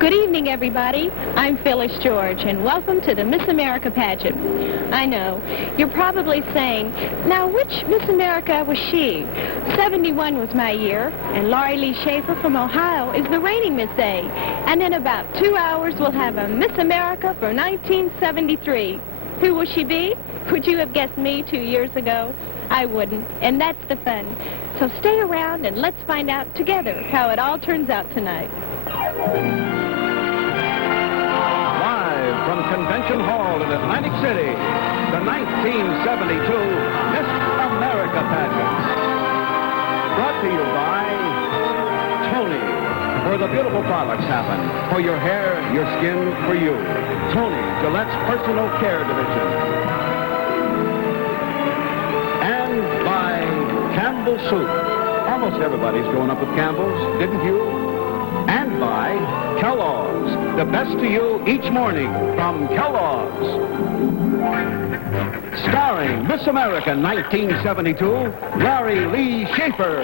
Good evening, everybody. I'm Phyllis George, and welcome to the Miss America pageant. I know, you're probably saying, now which Miss America was she? 71 was my year, and Laurie Lee Schaefer from Ohio is the reigning Miss A. And in about 2 hours, we'll have a Miss America for 1973. Who will she be? Would you have guessed me 2 years ago? I wouldn't, and that's the fun. So stay around and let's find out together how it all turns out tonight. Live from Convention Hall in Atlantic City, the 1972 Miss America pageant. Brought to you by Tony, where the beautiful products happen. For your hair, your skin, for you. Tony, Gillette's personal care division. And by Campbell's Soup. Almost everybody's grown up with Campbell's, didn't you? And by Kellogg's, the best to you each morning from Kellogg's. Starring Miss America 1972, Laurie Lee Schaefer.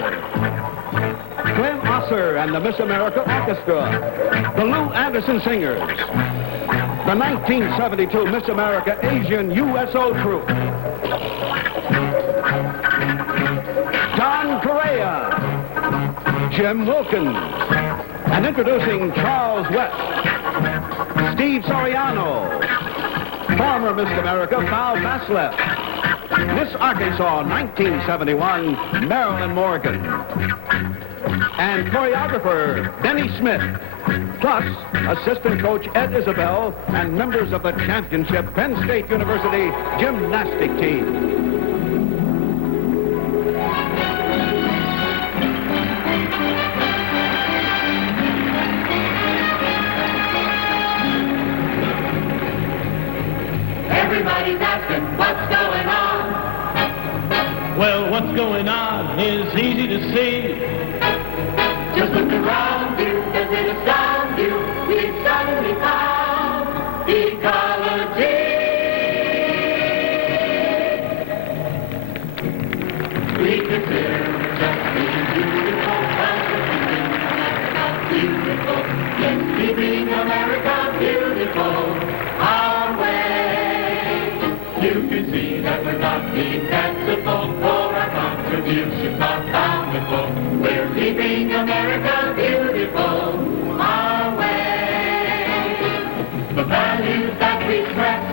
Glenn Osser and the Miss America Orchestra. The Lou Anderson Singers. The 1972 Miss America Asian USO Troupe. Don Correa. Jim Wilkins. And introducing Charles West, Steve Soriano, former Miss America Val Baslett, Miss Arkansas 1971, Marilyn Morgan, and choreographer Denny Smith, plus assistant coach Ed Isabel and members of the championship Penn State University gymnastic team. Everybody's asking what's going on. Well, what's going on is easy to see. Just look around you, does it astound you? We've suddenly found ecology. We consider just being beautiful, beautiful. Yes, keeping America beautiful. Our way. You can see that we're not being fanciful, for our contributions are bountiful. We're keeping America beautiful our way. The values that we stress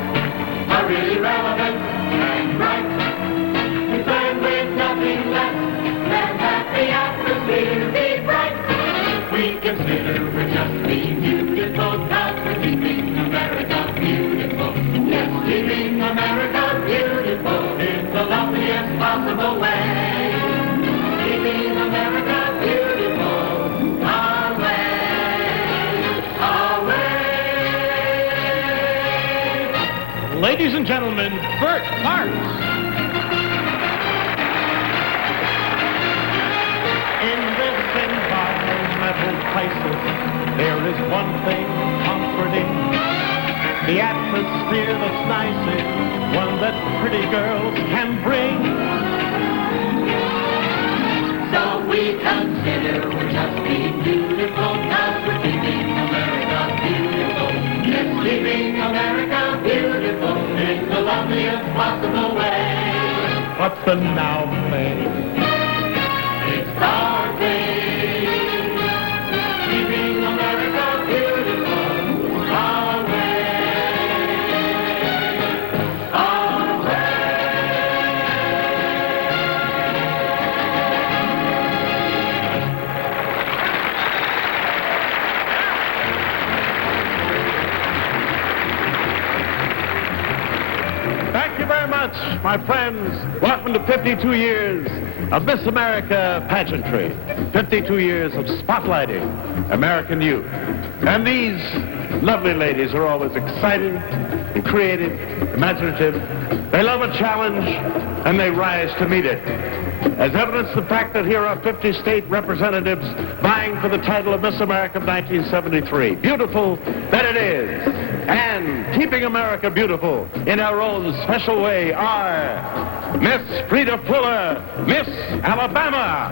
are really relevant and right. Concerned with nothing less than that the atmosphere be bright. We consider we're just being beautiful, cause we're keeping America beautiful. Yes, keeping America beautiful in the loveliest possible way. Keeping America beautiful our way, our way. Ladies and gentlemen, Bert Marks. In this environmental crisis, there is one thing comforting. The atmosphere that's nice is one that pretty girls can bring. So we consider we're just being beautiful, cause we're keeping America beautiful. Yes, keeping America beautiful in the loveliest possible way. What's the now thing? It's our thing. Keeping America beautiful our way. Our way. Thank you very much, my friends. Welcome to 52 years of Miss America pageantry. 52 years of spotlighting American youth. And these lovely ladies are always excited and creative, imaginative. They love a challenge, and they rise to meet it. As evidence the fact that here are 50 state representatives vying for the title of Miss America of 1973. Beautiful that it is. And keeping America beautiful in our own special way are Miss Frida Fuller, Miss Alabama.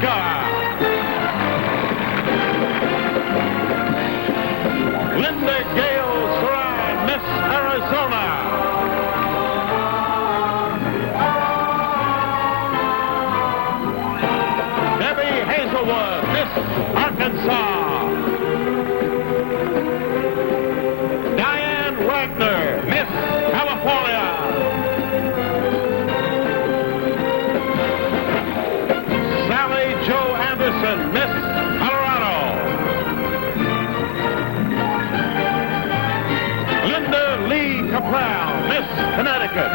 Nebraska. Linda Gale Sarai, Miss Arizona. Debbie Hazelwood, Miss Arkansas. Diane Wagner, Miss California. Sally Jo Anderson, Miss Colorado. Linda Lee Capral, Miss Connecticut.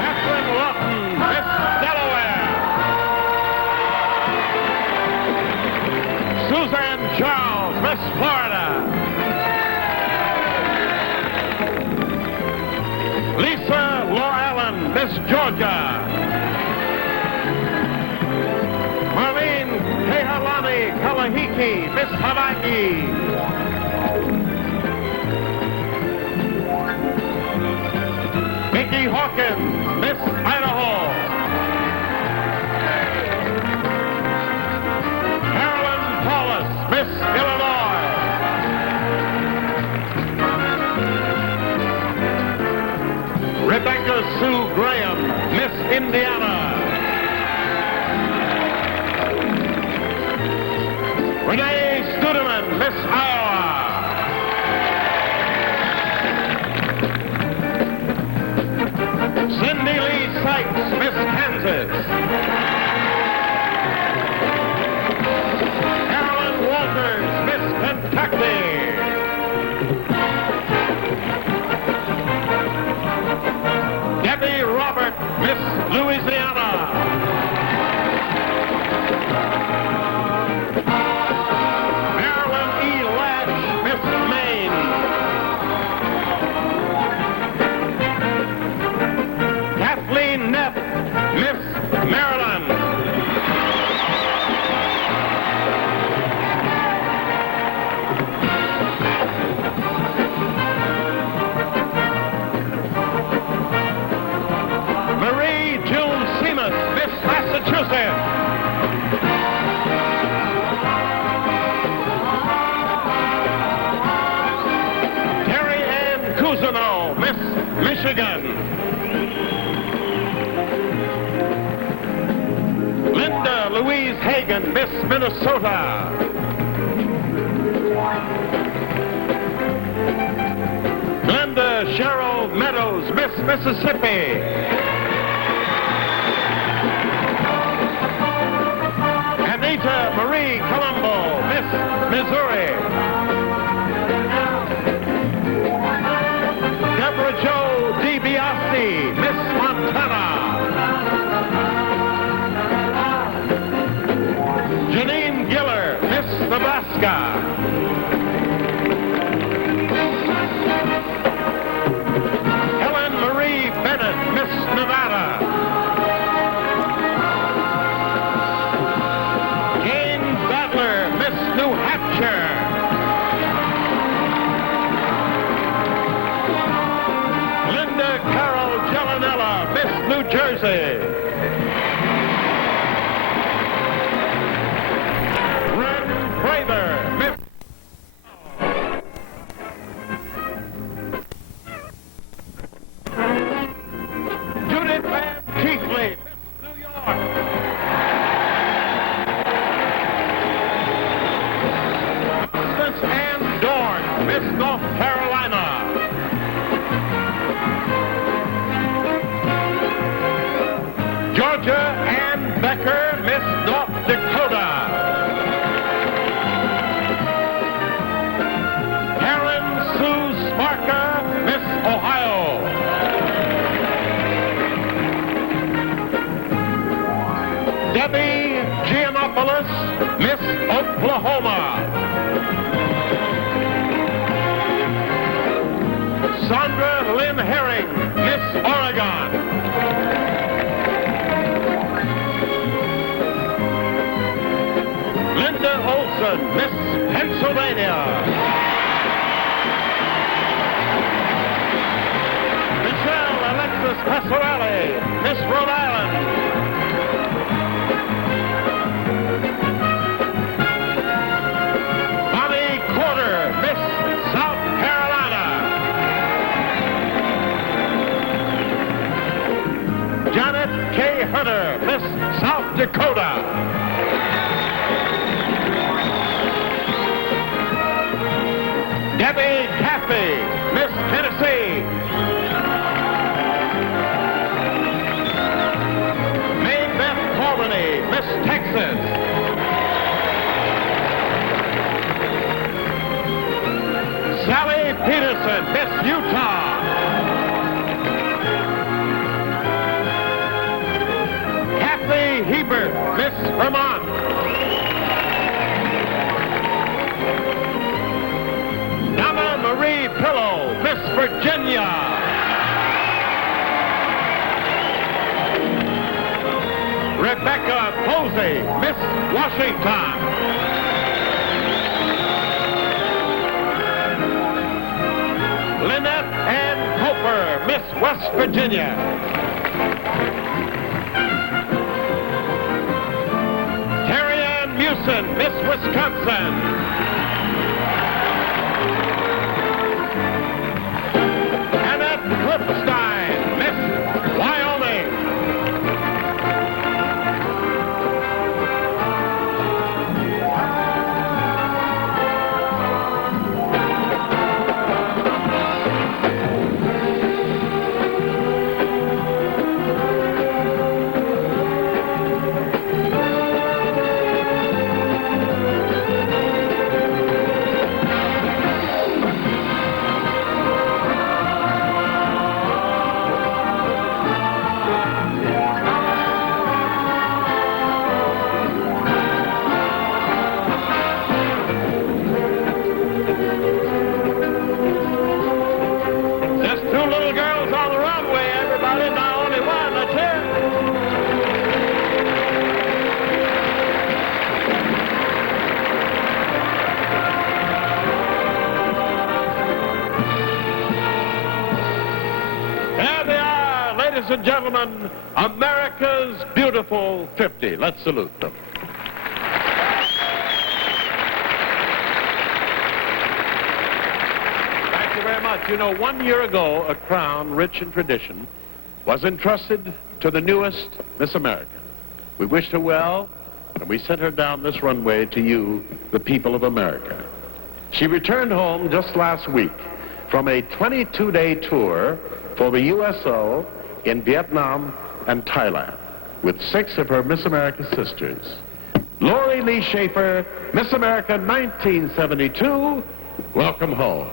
Catherine Lawton, Miss Delaware. Suzanne Charles, Miss Florida. Lisa Law-Allen, Miss Georgia. Marlene Kehalani Kalahiki, Miss Hawaii. Mickey Hawkins, Miss Idaho. Carolyn Paulus, Miss Illinois. Rebecca Sue Graham, Miss Indiana. Renee Studeman, Miss Iowa. Cindy Lee Sykes, Miss Kansas. Carolyn Walters, Miss Kentucky. Debbie Robert, Miss Louisiana. Marilyn E. Latch, Miss Maine. Kathleen Neff, Miss Maryland. Marie June Seamus, Miss Massachusetts. Terry Ann Cousineau, Miss Michigan. Linda Louise Hagan, Miss Minnesota. Glenda Cheryl Meadows, Miss Mississippi. Anita Marie Colombo, Miss Missouri. Deborah Jo DiBiase, Miss Montana. Janine Giller, Miss Nebraska. Helen Marie Bennett, Miss Nevada. Jane Badler, Miss New Hampshire. Linda Carol Gellanella, Miss New Jersey. Ren Prather, Miss Judith Van Keithley, Miss New York. Constance Ann Dorn, Miss North Carolina. Georgia Ann Becker, Miss North Dakota. Karen Sue Sparker, Miss Ohio. Debbie Giannopoulos, Miss Oklahoma. Sandra Lynn Herring, Miss Oregon. Linda Olson, Miss Pennsylvania. Michelle Alexis Passarelli, Miss Rhode Island. Bonnie Quarter, Miss South Carolina. Janet K. Hunter, Miss South Dakota. Debbie Caffey, Miss Tennessee. Maybeth Corbeny, Miss Texas. Sally Peterson, Miss Utah. Kathy Hebert, Miss Vermont. Donna Marie Pillow, Miss Virginia. Rebecca Posey, Miss Washington. Lynette Ann Coper, Miss West Virginia. Terry Ann Mewson, Miss Wisconsin. Clipstein, Miss Wyoming. Ladies and gentlemen, America's beautiful 50. Let's salute them. Thank you very much. You know, 1 year ago, a crown rich in tradition was entrusted to the newest Miss America. We wished her well, and we sent her down this runway to you, the people of America. She returned home just last week from a 22-day tour for the USO in Vietnam and Thailand with 6 of her Miss America sisters. Lori Lee Schaefer, Miss America 1972, welcome home.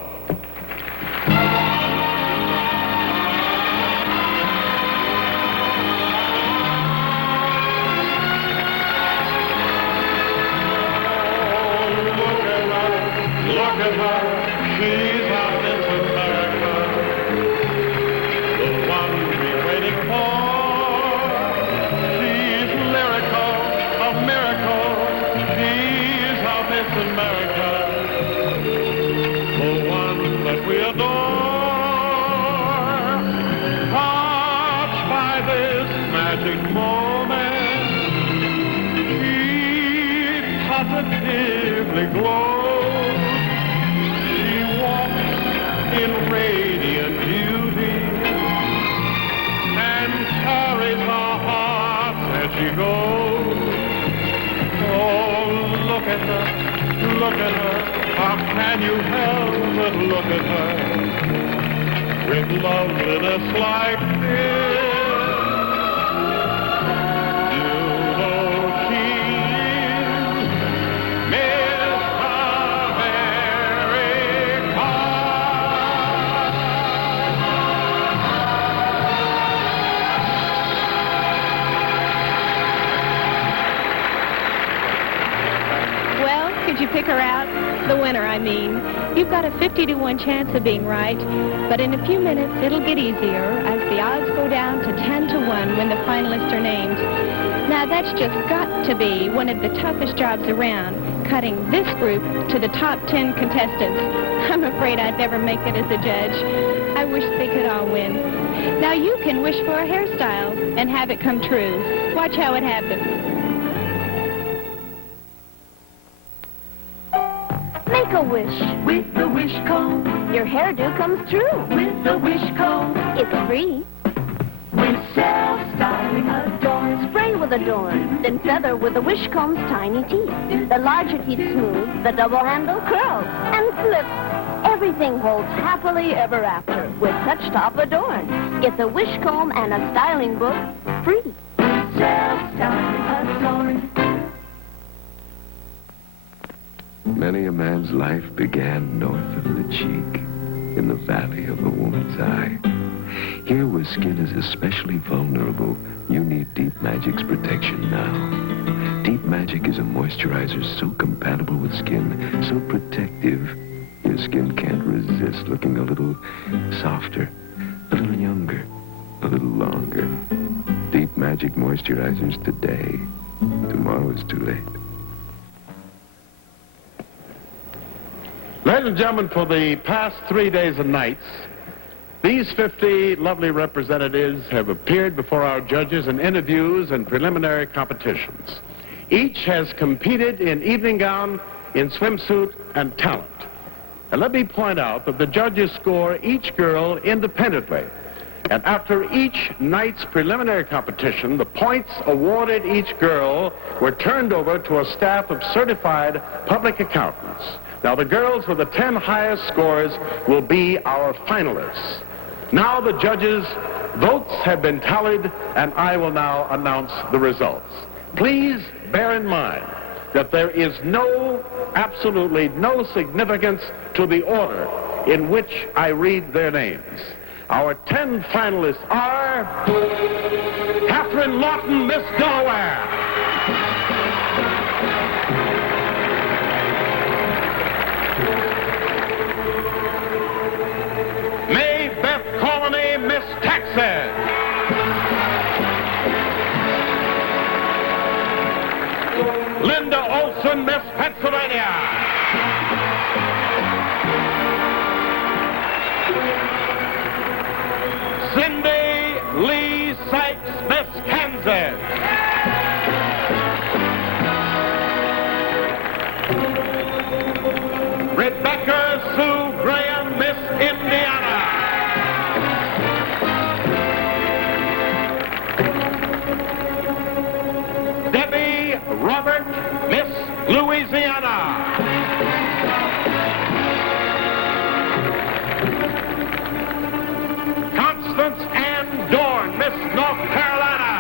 Look at her, she's our Miss America, the one we're waiting for. She's lyrical, a miracle, she's our Miss America, the one that we adore. Touched by this magic moment, she positively glows. In radiant beauty, and carries our hearts as she goes. Oh, look at her, look at her, how can you help but look at her, with loveliness like this. You know she's Miss America. Could you pick her out? The winner, I mean. You've got a 50-to-1 chance of being right, but in a few minutes it'll get easier as the odds go down to 10-to-1 when the finalists are named. Now that's just got to be one of the toughest jobs around, cutting this group to the top 10 contestants. I'm afraid I'd never make it as a judge. I wish they could all win. Now you can wish for a hairstyle and have it come true. Watch how it happens. Make a wish. With the wish comb, Your hairdo comes true. with the wish comb, It's free. with self-styling adorn. Spray with Adorn, then feather with the wish comb's tiny teeth. The larger teeth smooth, the double handle curls and flips. Everything holds happily ever after with Touch Top Adorn. Get the wish comb and a styling book free. Self-styling adorn. Many a man's life began north of the cheek, in the valley of a woman's eye. Here where skin is especially vulnerable, you need Deep Magic's protection now. Deep Magic is a moisturizer so compatible with skin, so protective, your skin can't resist looking a little softer, a little younger, a little longer. Deep Magic moisturizers today. Tomorrow is too late. Ladies and gentlemen, for the past 3 days and nights, these 50 lovely representatives have appeared before our judges in interviews and preliminary competitions. Each has competed in evening gown, in swimsuit, and talent. And let me point out that the judges score each girl independently. And after each night's preliminary competition, the points awarded each girl were turned over to a staff of certified public accountants. Now, the girls with the 10 highest scores will be our finalists. Now the judges' votes have been tallied, and I will now announce the results. Please bear in mind that there is absolutely no significance to the order in which I read their names. Our 10 finalists are Catherine Lawton, Miss Delaware. May Beth Colony, Miss Texas. Linda Olson, Miss Pennsylvania. Cindy Lee Sykes, Miss Kansas. Rebecca Sue Graham, Miss Indiana. Debbie Robert, Miss Louisiana. Constance Ann Dorn, Miss North Carolina.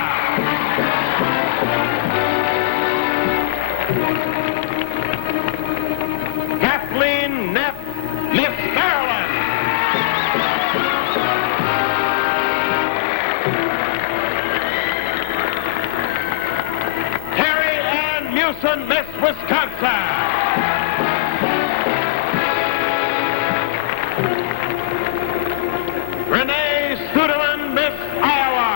Kathleen Neff, Miss Maryland. Terry Ann Mewson, Miss Wisconsin. Renee Studeman, Miss Iowa.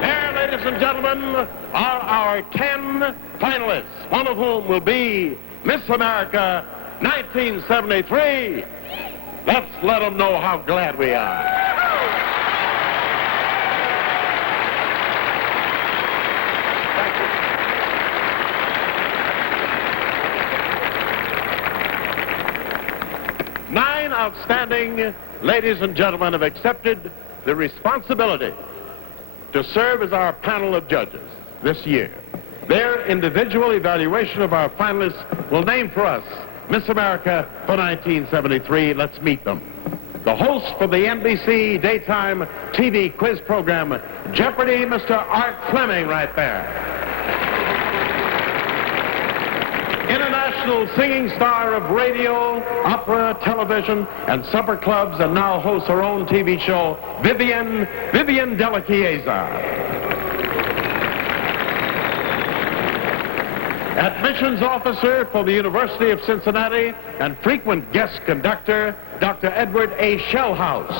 There, ladies and gentlemen, are our 10 finalists, one of whom will be Miss America 1973. Let's let them know how glad we are. Nine outstanding ladies and gentlemen have accepted the responsibility to serve as our panel of judges this year. Their individual evaluation of our finalists will name for us Miss America for 1973. Let's meet them. The host for the NBC daytime TV quiz program, Jeopardy, Mr. Art Fleming, right there. International singing star of radio, opera, television, and supper clubs, and now hosts her own TV show, Vivian Della Chiesa. Admissions officer for the University of Cincinnati and frequent guest conductor, Dr. Edward A. Shellhouse.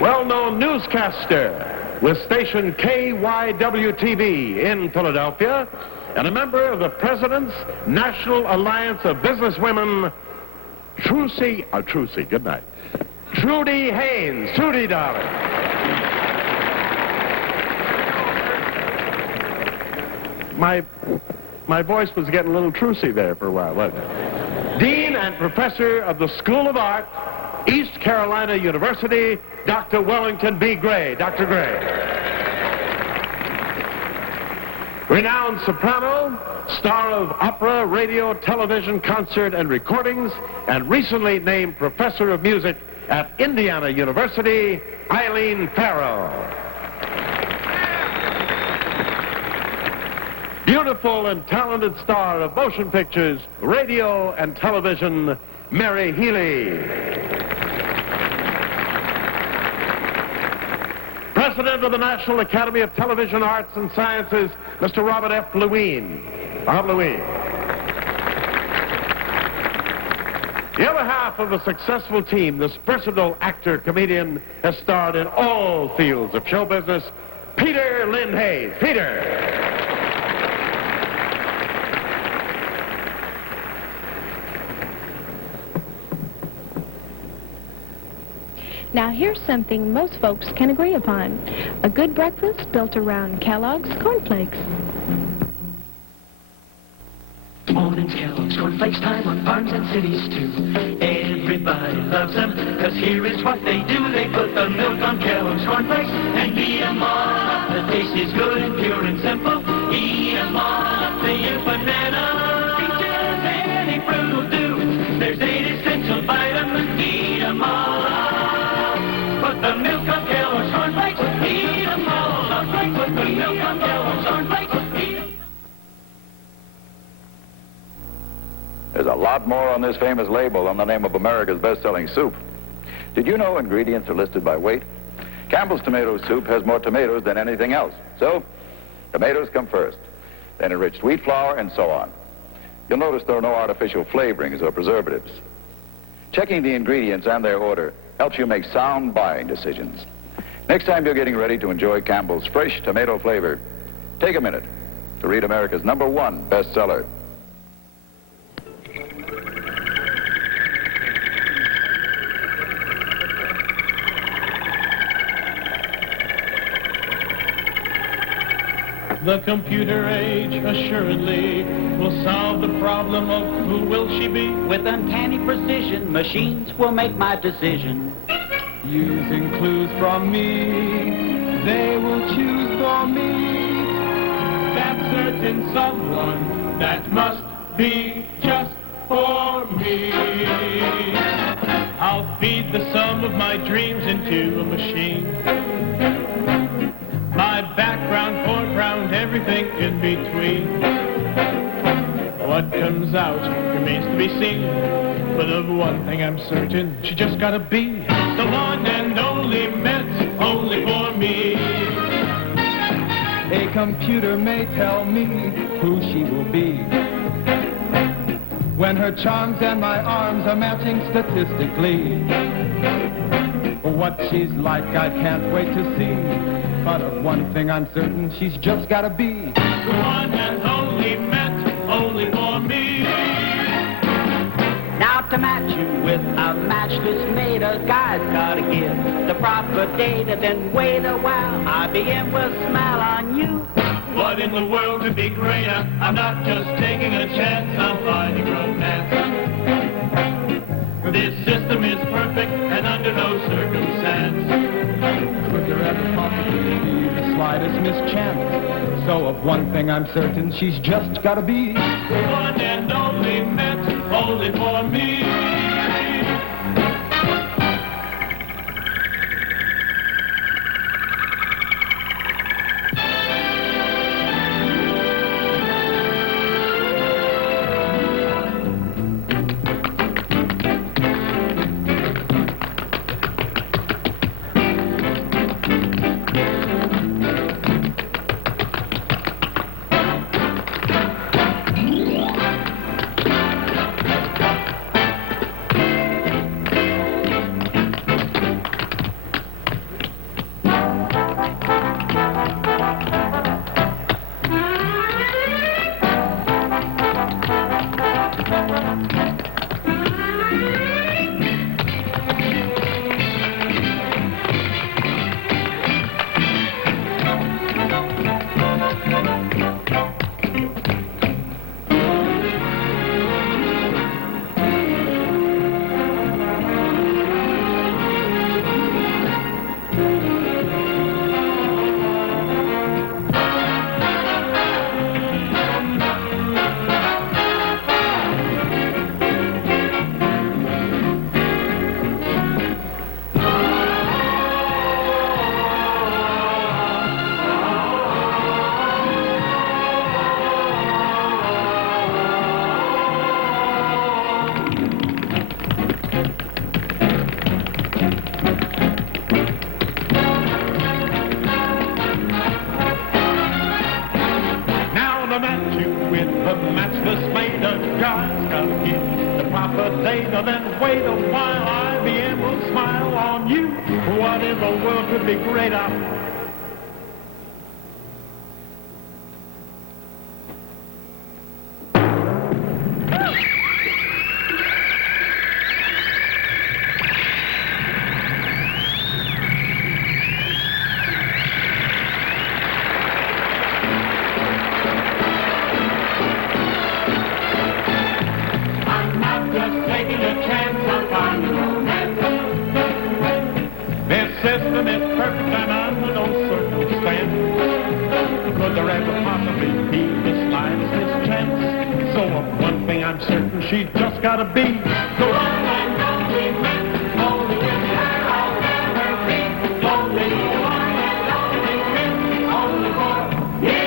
Well-known newscaster, with station KYW-TV in Philadelphia, and a member of the President's National Alliance of Businesswomen, Trudy, good night. Trudy Haynes. Trudy, darling. My voice was getting a little trucy there for a while, wasn't it? Dean and Professor of the School of Art, East Carolina University, Dr. Wellington B. Gray. Dr. Gray. Renowned soprano, star of opera, radio, television, concert, and recordings, and recently named Professor of Music at Indiana University, Eileen Farrell. Beautiful and talented star of motion pictures, radio, and television, Mary Healy. President of the National Academy of Television Arts and Sciences, Mr. Robert F. Lewin. Bob Lewin. The other half of the successful team, this versatile actor, comedian, has starred in all fields of show business, Peter Lynn Hayes. Peter. Now here's something most folks can agree upon. A good breakfast built around Kellogg's cornflakes. Morning's Kellogg's cornflakes time on farms and cities too. Everybody loves them, cause here is what they do. They put the milk on Kellogg's cornflakes and eat them all up. The taste is good and pure and simple. Eat them all up. They use banana, peaches, any fruit will do. There's 8 essential vitamins. Eat them all up. Put the milk on Kellogg's cornflakes. Eat them all up. Put the milk on Kellogg's cornflakes. There's a lot more on this famous label than the name of America's best-selling soup. Did you know ingredients are listed by weight? Campbell's tomato soup has more tomatoes than anything else. So, tomatoes come first, then enriched wheat flour, and so on. You'll notice there are no artificial flavorings or preservatives. Checking the ingredients and their order helps you make sound buying decisions. Next time you're getting ready to enjoy Campbell's fresh tomato flavor, take a minute to read America's #1 bestseller. The computer age assuredly will solve the problem of who will she be. With uncanny precision, machines will make my decision. Using clues from me, they will choose for me that certain someone that must be just for me. I'll feed the sum of my dreams into a machine. My background, foreground, everything in between. What comes out remains to be seen. But of one thing I'm certain, she just gotta be the one and only, meant only for me. A computer may tell me who she will be when her charms and my arms are matching statistically. What she's like, I can't wait to see. But of one thing I'm certain, she's just gotta be the one and only, meant only for me. Now to match you with a matchless mate, a guy's gotta give the proper data, then wait a while. IBM will smile on you. What in the world could be greater? I'm not just taking a chance, I'm finding romance. This system is perfect and under no circumstance could there ever possibly be the slightest mischance. So of one thing I'm certain, she's just gotta be the one and only, meant only for me. proper date, then wait a while. IBM will smile on you. What in the world could be greater? System is perfect and under no circumstance could there ever possibly be the slightest chance. So of one thing I'm certain, she just gotta be the one and only man. Only with her I'll never be lonely. The one and only man, only for me.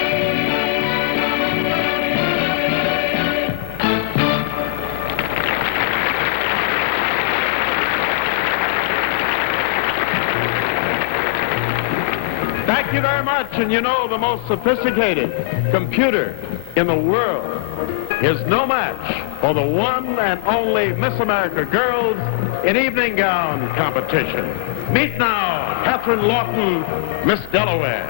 Thank you very much. And you know, the most sophisticated computer in the world is no match for the one and only Miss America Girls in Evening Gown Competition. Meet now Catherine Lawton, Miss Delaware.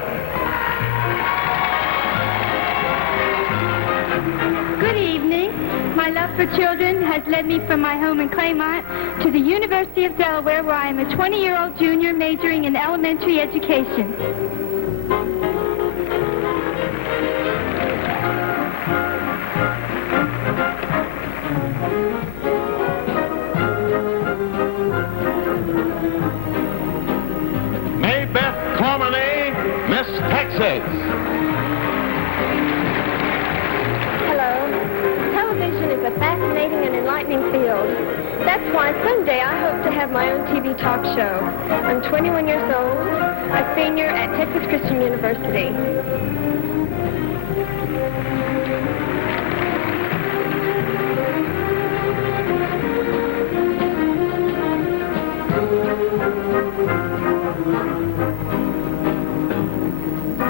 Good evening. My love for children has led me from my home in Claymont to the University of Delaware, where I am a 20-year-old junior majoring in elementary education. Miss Texas. Hello. Television is a fascinating and enlightening field. That's why someday I hope to have my own TV talk show. I'm 21 years old, a senior at Texas Christian University.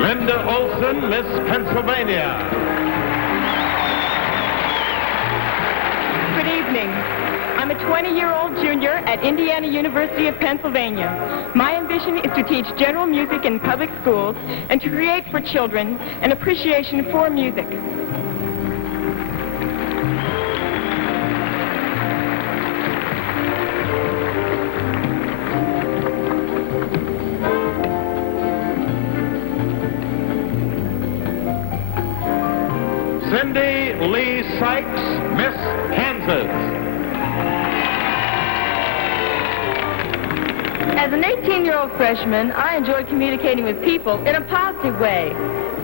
Linda Olson, Miss Pennsylvania. Good evening. I'm a 20-year-old junior at Indiana University of Pennsylvania. My ambition is to teach general music in public schools and to create for children an appreciation for music. Cindy Lee Sykes, Miss Kansas. As an 18-year-old freshman, I enjoy communicating with people in a positive way.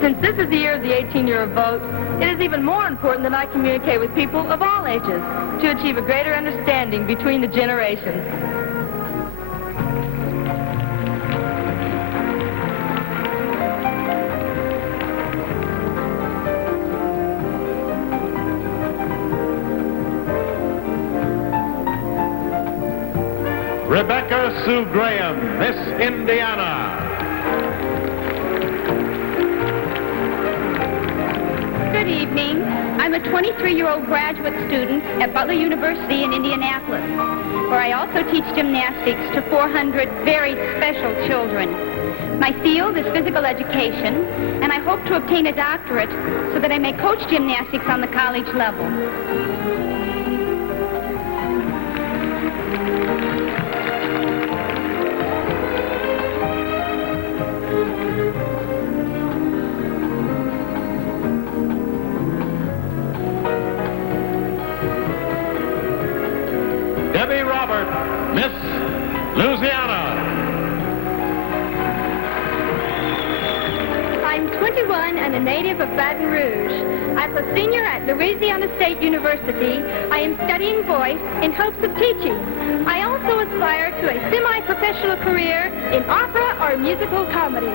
Since this is the year of the 18-year-old vote, it is even more important that I communicate with people of all ages to achieve a greater understanding between the generations. Rebecca Sue Graham, Miss Indiana. Good evening. I'm a 23-year-old graduate student at Butler University in Indianapolis, where I also teach gymnastics to 400 very special children. My field is physical education, and I hope to obtain a doctorate so that I may coach gymnastics on the college level. Debbie Robert, Miss Louisiana. I'm 21 and a native of Baton Rouge. As a senior at Louisiana State University, I am studying voice in hopes of teaching. I also aspire to a semi-professional career in opera or musical comedy.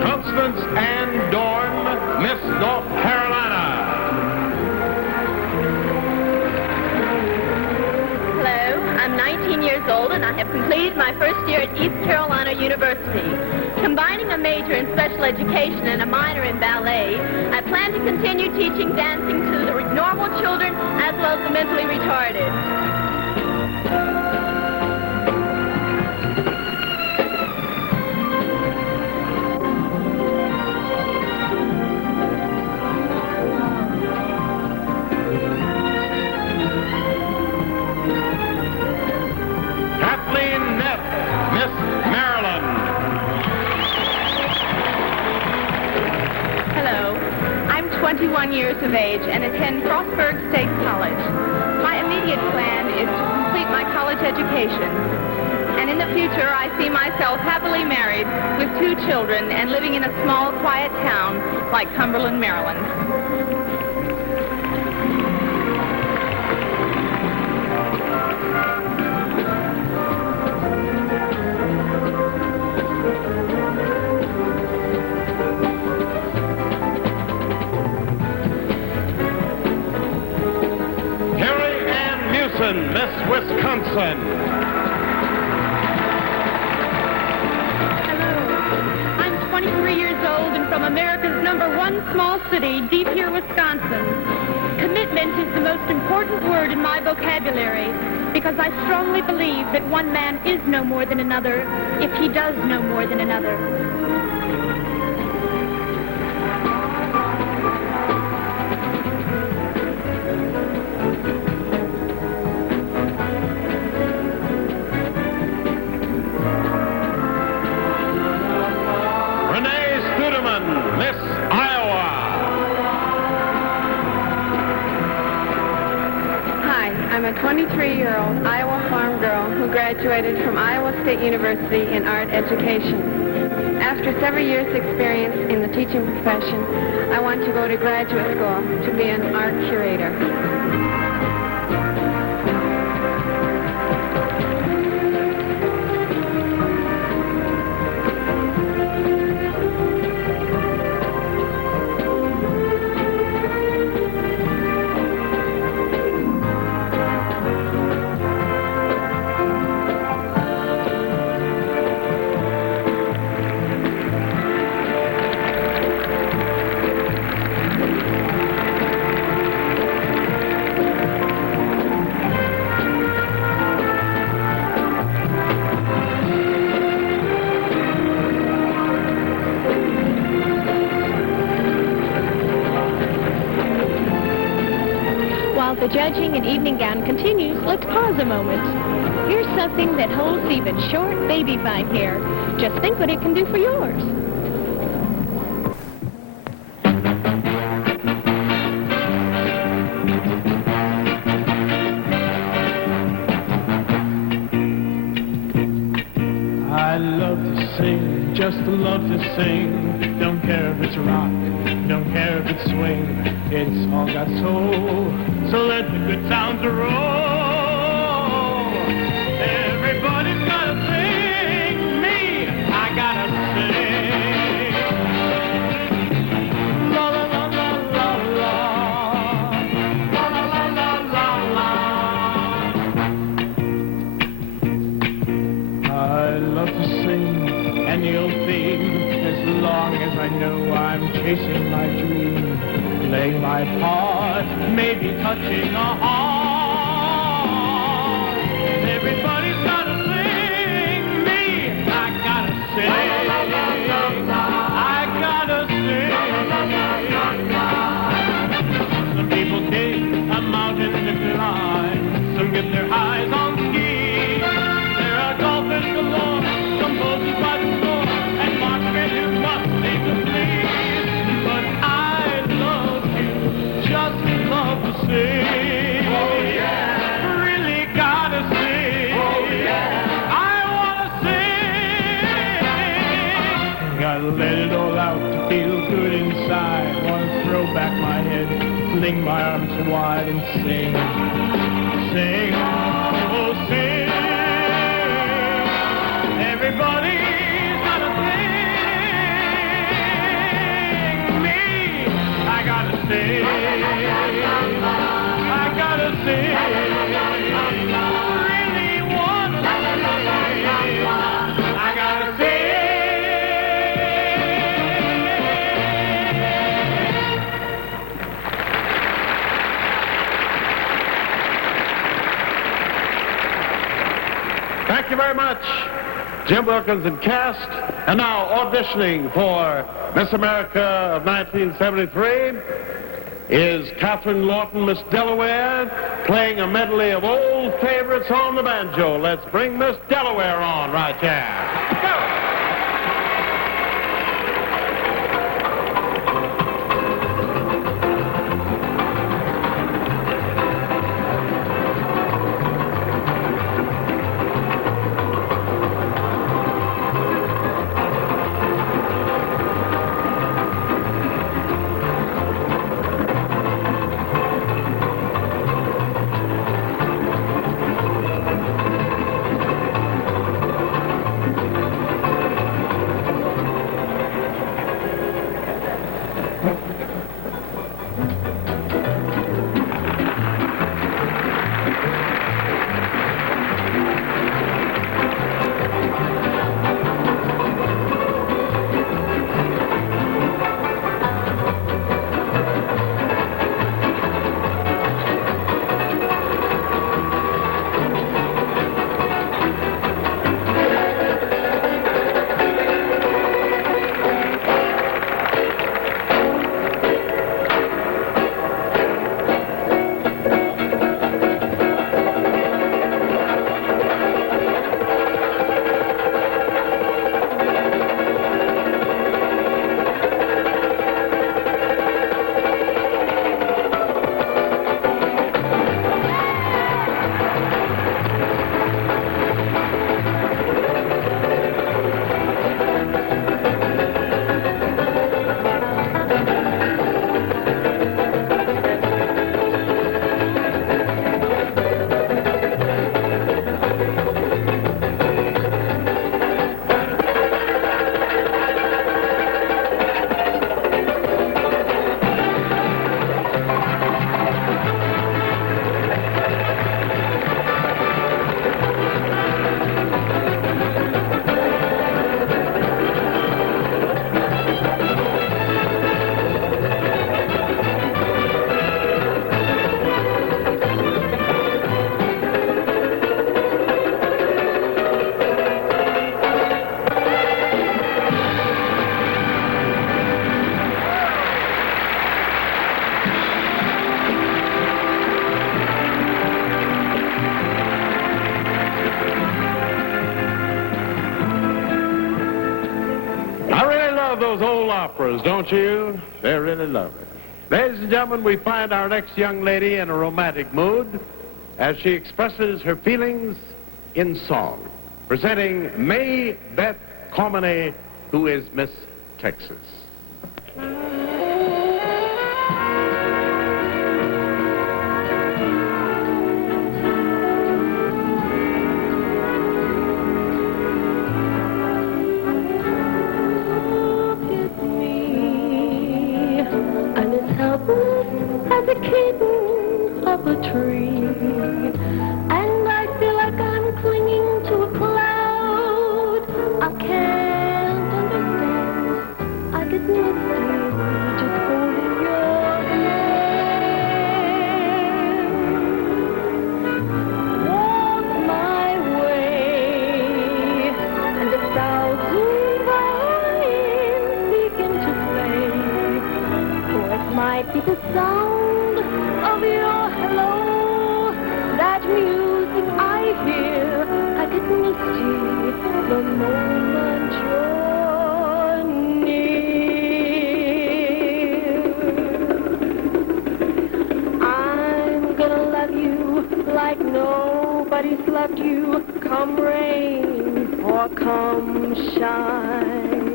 Constance Ann Dorn, Miss North Carolina. years old, and I have completed my first year at East Carolina University. Combining a major in special education and a minor in ballet, I plan to continue teaching dancing to the normal children as well as the mentally retarded. Miss Maryland. Hello. I'm 21 years of age and attend Frostburg State College. My immediate plan is to complete my college education. And in the future, I see myself happily married with 2 children and living in a small, quiet town like Cumberland, Maryland. Miss Wisconsin. Hello. I'm 23 years old and from America's #1 small city, Deep Here, Wisconsin. Commitment is the most important word in my vocabulary because I strongly believe that one man is no more than another if he does no more than another. Miss Iowa. Hi, I'm a 23-year-old Iowa farm girl who graduated from Iowa State University in art education. After several years' experience in the teaching profession, I want to go to graduate school to be an art curator. While the judging and evening gown continues, let's pause a moment. Here's something that holds even short baby fine hair. Just think what it can do for yours. I love to sing, just love to sing. Don't care if it's rock, don't care if it's swing. It's all got soul, so let the good sounds roll. Everybody's gotta sing, me, I gotta sing. La la la la la la, la la la la la. I love to sing any old theme as long as I know I'm chasing my dream. Playing my part, maybe touching a heart. Everybody's gotta sing, me, I gotta sing. I gotta sing. Some people take a mountain to climb. Some get their eyes on ski. There are golfers galore, composers by the score, and marksmen who must make them please. But I love just love to sing. Oh yeah. Really gotta sing. Oh yeah. I wanna sing. Gotta let it all out to feel good inside. Wanna throw back my head, fling my arms wide and sing. Sing, oh sing. Everybody's gotta sing. Me, I gotta sing. I gotta sing. Really wanna Thank you very much, Jim Wilkins and cast. And now auditioning for Miss America of 1973 is Catherine Lawton, Miss Delaware, playing a medley of old favorites on the banjo. Let's bring Miss Delaware on right here. Go! Those old operas, don't you? They really love it. Ladies and gentlemen, we find our next young lady in a romantic mood as she expresses her feelings in song. Presenting May Beth Comedy, who is Miss Texas. As a kitten up a tree, and I feel like I'm clinging to a cloud. I can't understand. I get misty just holding your hand. Walk my way, and 1,000 violins begin to play. For it might be the sound of your hello, that music I hear. I get misty the moment you're near. I'm gonna love you like nobody's loved you, come rain or come shine.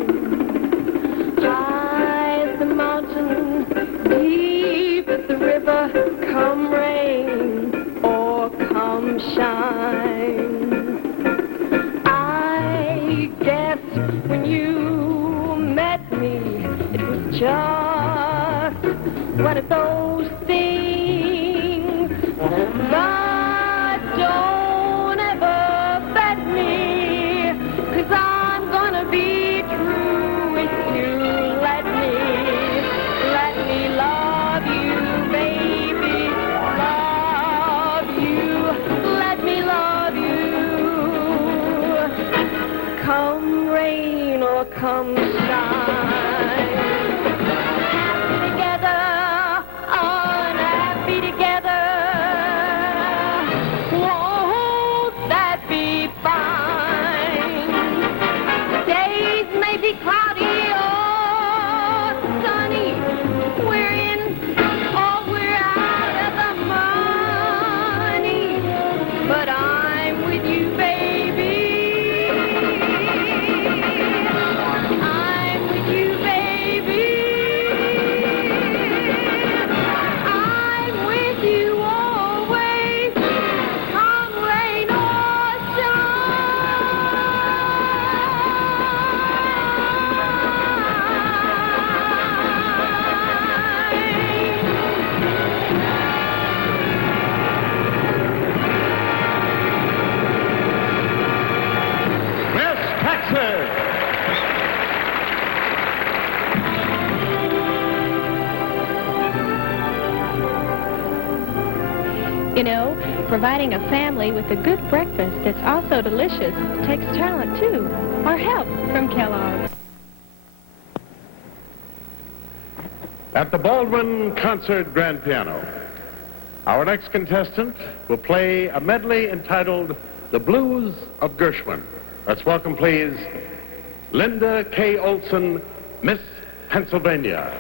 High as the mountain, deep as the river, come rain or come shine. I guess when you met me, it was just one of those things. But don't ever bet me, 'cause I'm gonna be true if you let me love you, baby, love you, let me love you. You know, providing a family with a good breakfast that's also delicious takes talent, too, or help from Kellogg's. At the Baldwin Concert Grand Piano, our next contestant will play a medley entitled The Blues of Gershwin. Let's welcome, please, Linda K. Olson, Miss Pennsylvania.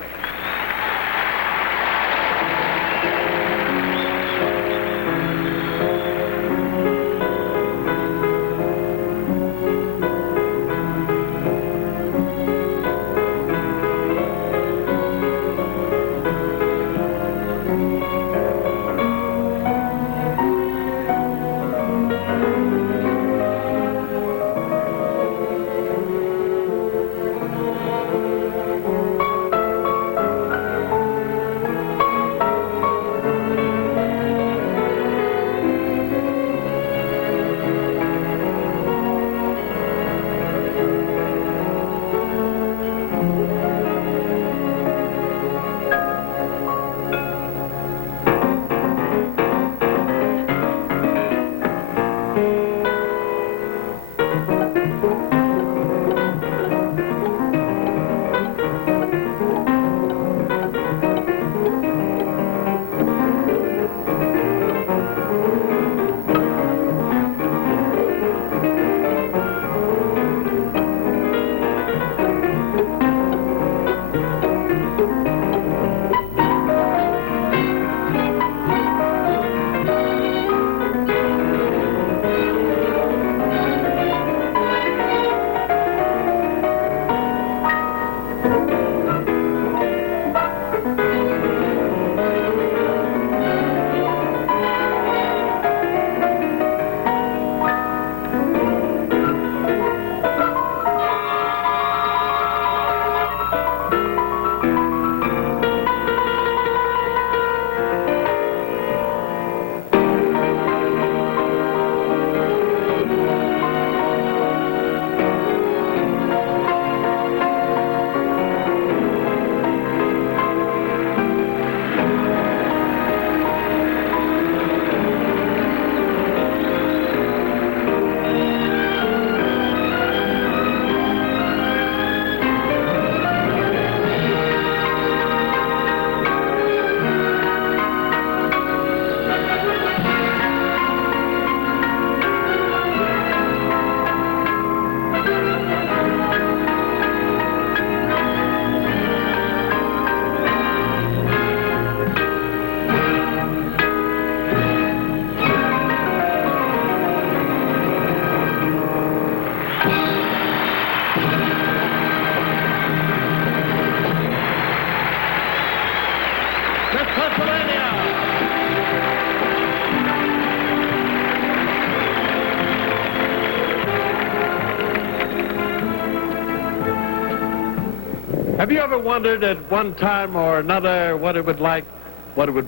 Have you ever wondered at one time or another what it would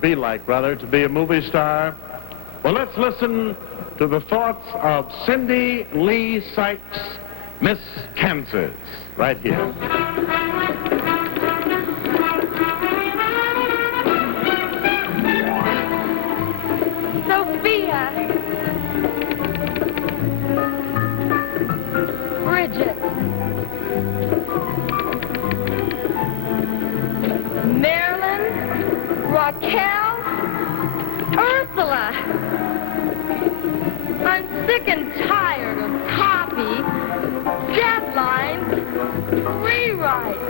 be like, to be a movie star? Well, let's listen to the thoughts of Cindy Lee Sykes, Miss Kansas, right here. Sophia. Bridget. Marilyn. Raquel. Ursula. I'm sick and tired of copy, deadlines, rewrites.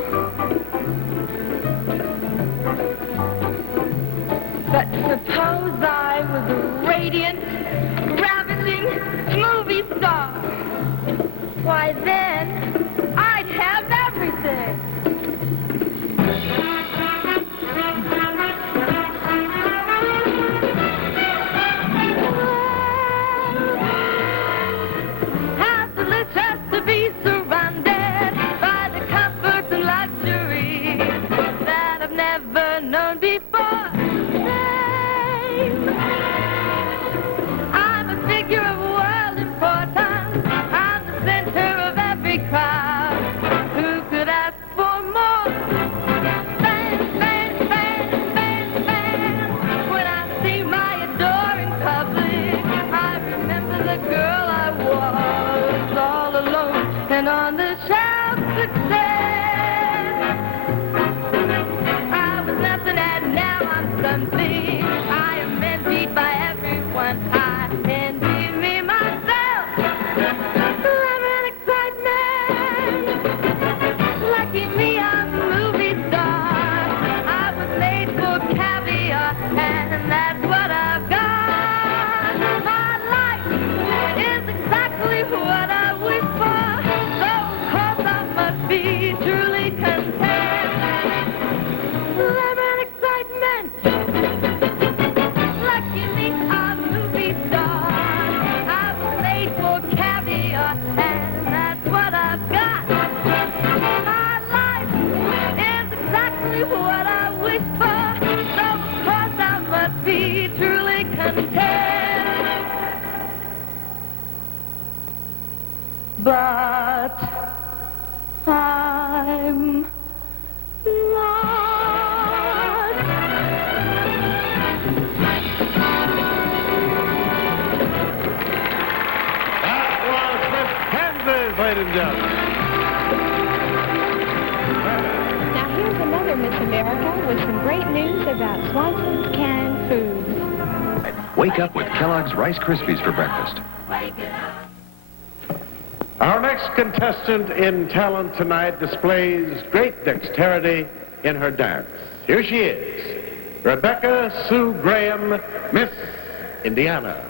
But suppose I was a radiant, ravishing movie star. Why then, I'd have everything. Happiness has to be surrounded by the comforts and luxury that I've never known before. I'm a figure of world importance. I'm the center of every crowd. Who could ask and on the shelf success. I was nothing and now I'm something. I am envied by everyone. I envy me myself. Love and excitement. Lucky me, I'm a movie star. I was made for caviar, and that's what I've got. My life is exactly what I wish for. So, of course, I must be truly content. Love and excitement. Lucky me, I'm a movie star. I was made for caviar, and that's what I've got. My life is exactly what I wish for. So, of course, I must be truly content. But I'm not. That was Miss Kansas, ladies and gentlemen. Now here's another Miss America with some great news about Swanson's canned foods. Wake up with Kellogg's Rice Krispies for breakfast. Our next contestant in talent tonight displays great dexterity in her dance. Here she is, Rebecca Sue Graham, Miss Indiana.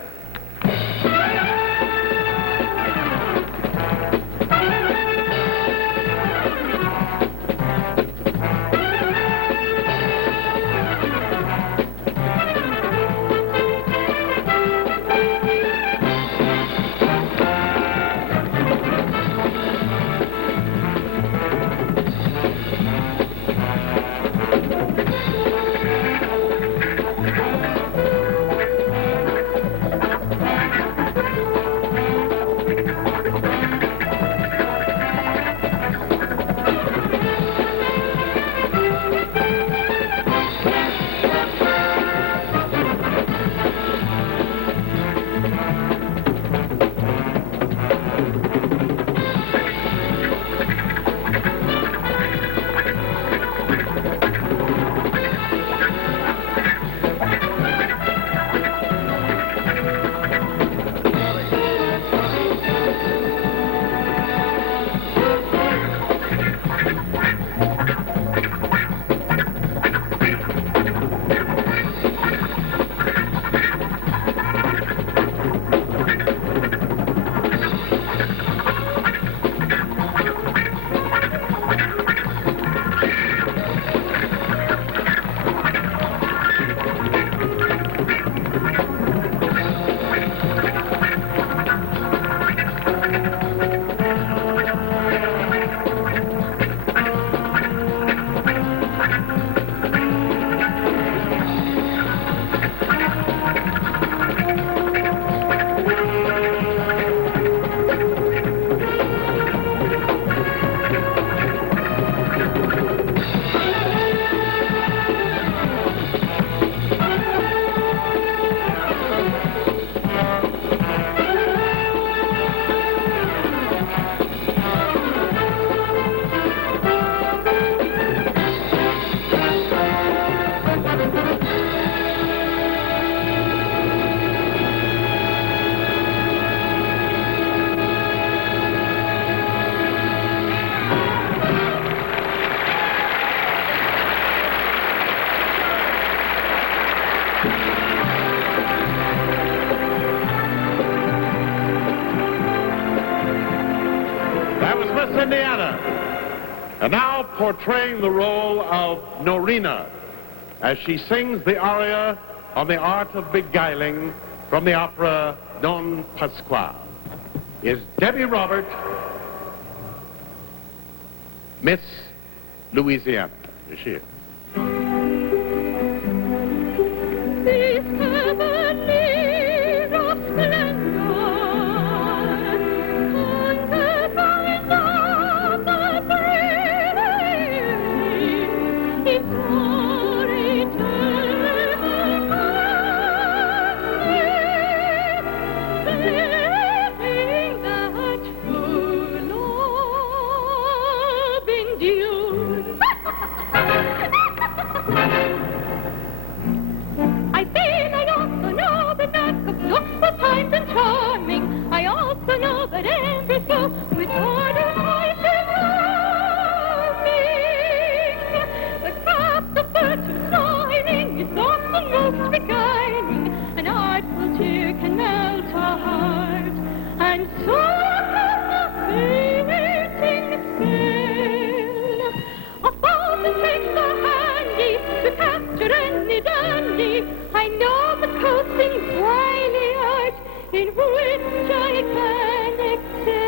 That was Miss Indiana. And now portraying the role of Norina as she sings the aria on the art of beguiling from the opera Don Pasquale is Debbie Robert, Miss Louisiana. Here she is. so that every soul with order voices humming. The craft of virtue smiling is often most beguiling. An artful tear can melt a heart, and so can the fleeting spell. A thousand tricks are handy to capture any dandy. I know the coaxing wily art in which I can excel.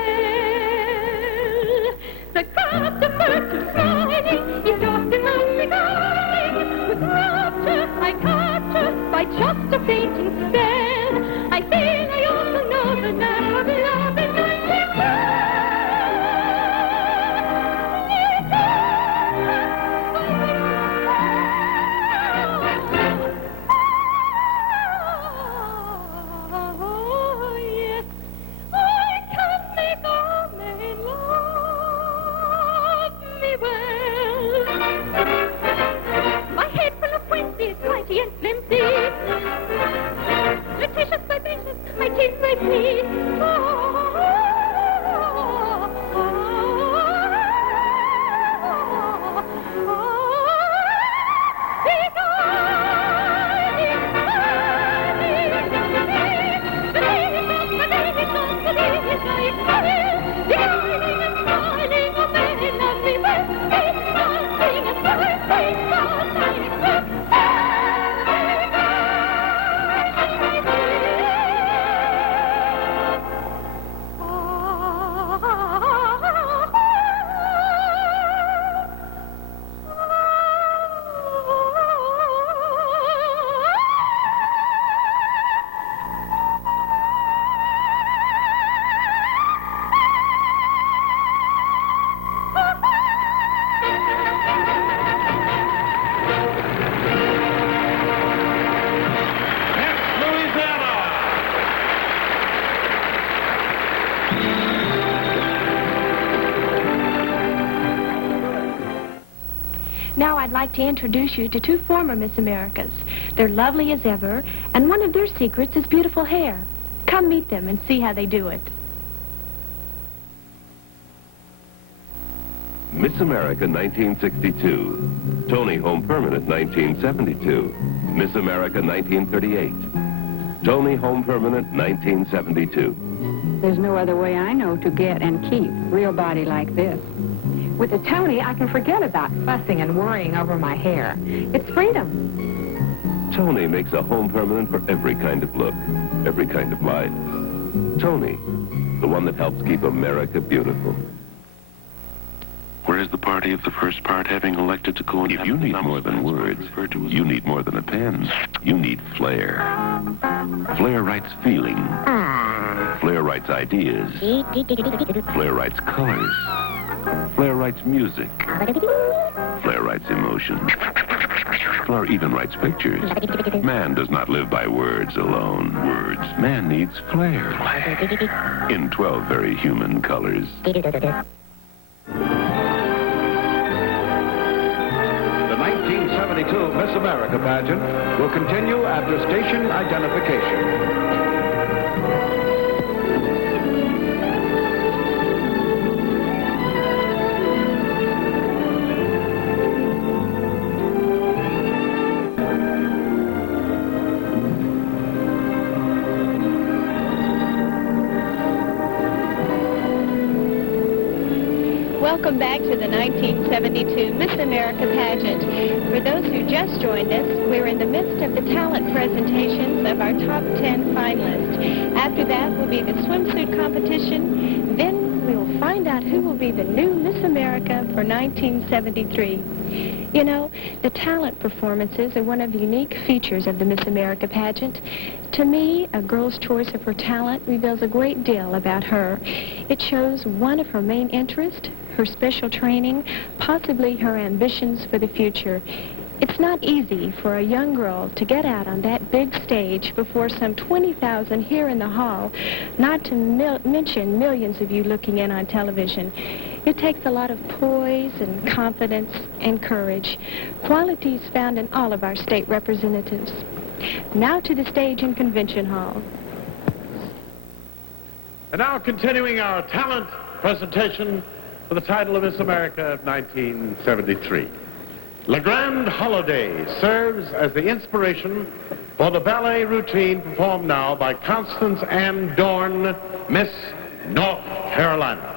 The craft of virtue smiling is often most beguiling. With rapture I capture by just a fainting spell. I feel I also know the knack of love and and flimsy. Letitia vivacious, I take my please. Now I'd like to introduce you to two former Miss Americas. They're lovely as ever, and one of their secrets is beautiful hair. Come meet them and see how they do it. Miss America 1962. Tony Home Permanent 1972. Miss America 1938. Tony Home Permanent 1972. There's no other way I know to get and keep real body like this. With a Tony, I can forget about fussing and worrying over my hair. It's freedom. Tony makes a home permanent for every kind of look, every kind of life. Tony, the one that helps keep America beautiful. Where is the party of the first part having elected to go and if you need more than words, you need more than a pen. You need flair. Flair writes feeling. Flair writes ideas. Flair writes colors. Flair writes music. Flair writes emotion. Flair even writes pictures. Man does not live by words alone. Man needs flair. In 12 very human colors. The 1972 Miss America pageant will continue after station identification. Welcome back to the 1972 Miss America pageant. For those who just joined us, we're in the midst of the talent presentations of our top 10 finalists. After that will be the swimsuit competition. Then we'll find out who will be the new Miss America for 1973. You know, the talent performances are one of the unique features of the Miss America pageant. To me, a girl's choice of her talent reveals a great deal about her. It shows one of her main interests, her special training, possibly her ambitions for the future. It's not easy for a young girl to get out on that big stage before some 20,000 here in the hall, not to mention millions of you looking in on television. It takes a lot of poise and confidence and courage, qualities found in all of our state representatives. Now to the stage in Convention Hall. And now continuing our talent presentation for the title of Miss America of 1973. La Grande Holiday serves as the inspiration for the ballet routine performed now by Constance Ann Dorn, Miss North Carolina.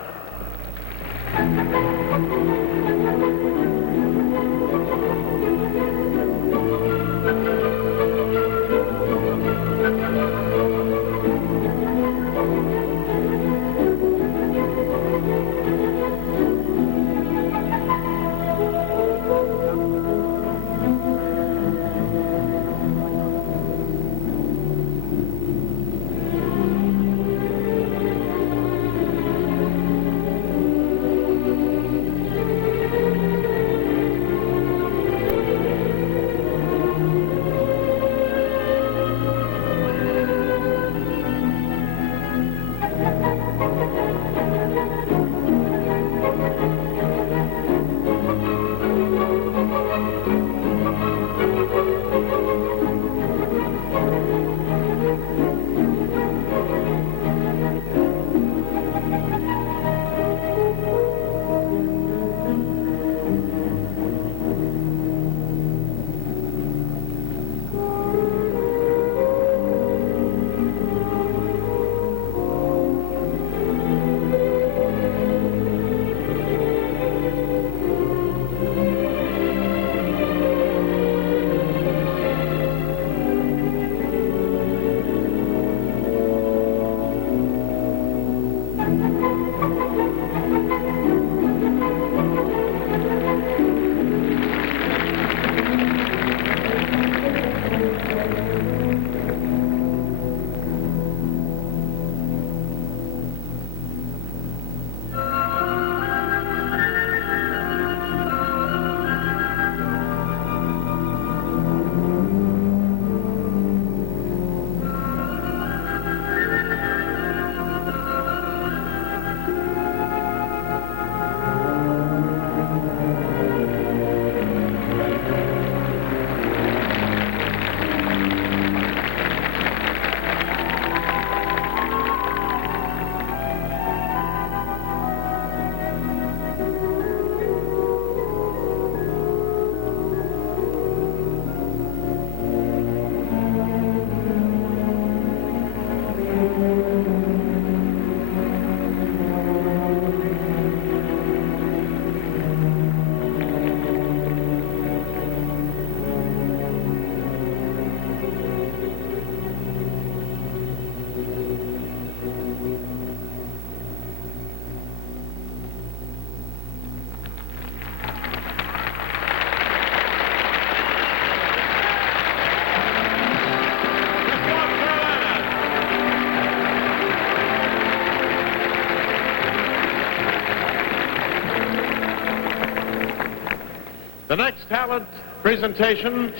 The next talent presentation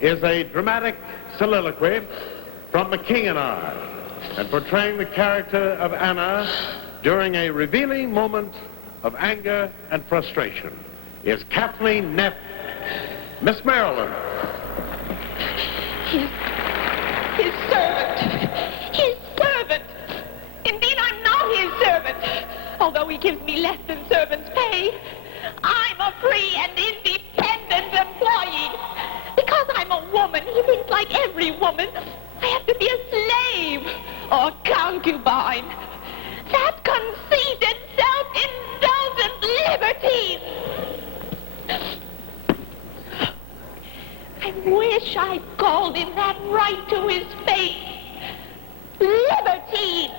is a dramatic soliloquy from The King and I, and portraying the character of Anna during a revealing moment of anger and frustration is Kathleen Neff, Miss Maryland. His servant. His servant. Indeed, I'm not his servant. Although he gives me less than servant's pay, I'm a free and independent employee. Because I'm a woman, he thinks like every woman, I have to be a slave or a concubine. That conceited, self-indulgent libertine. I wish I'd called him that right to his face. Libertine!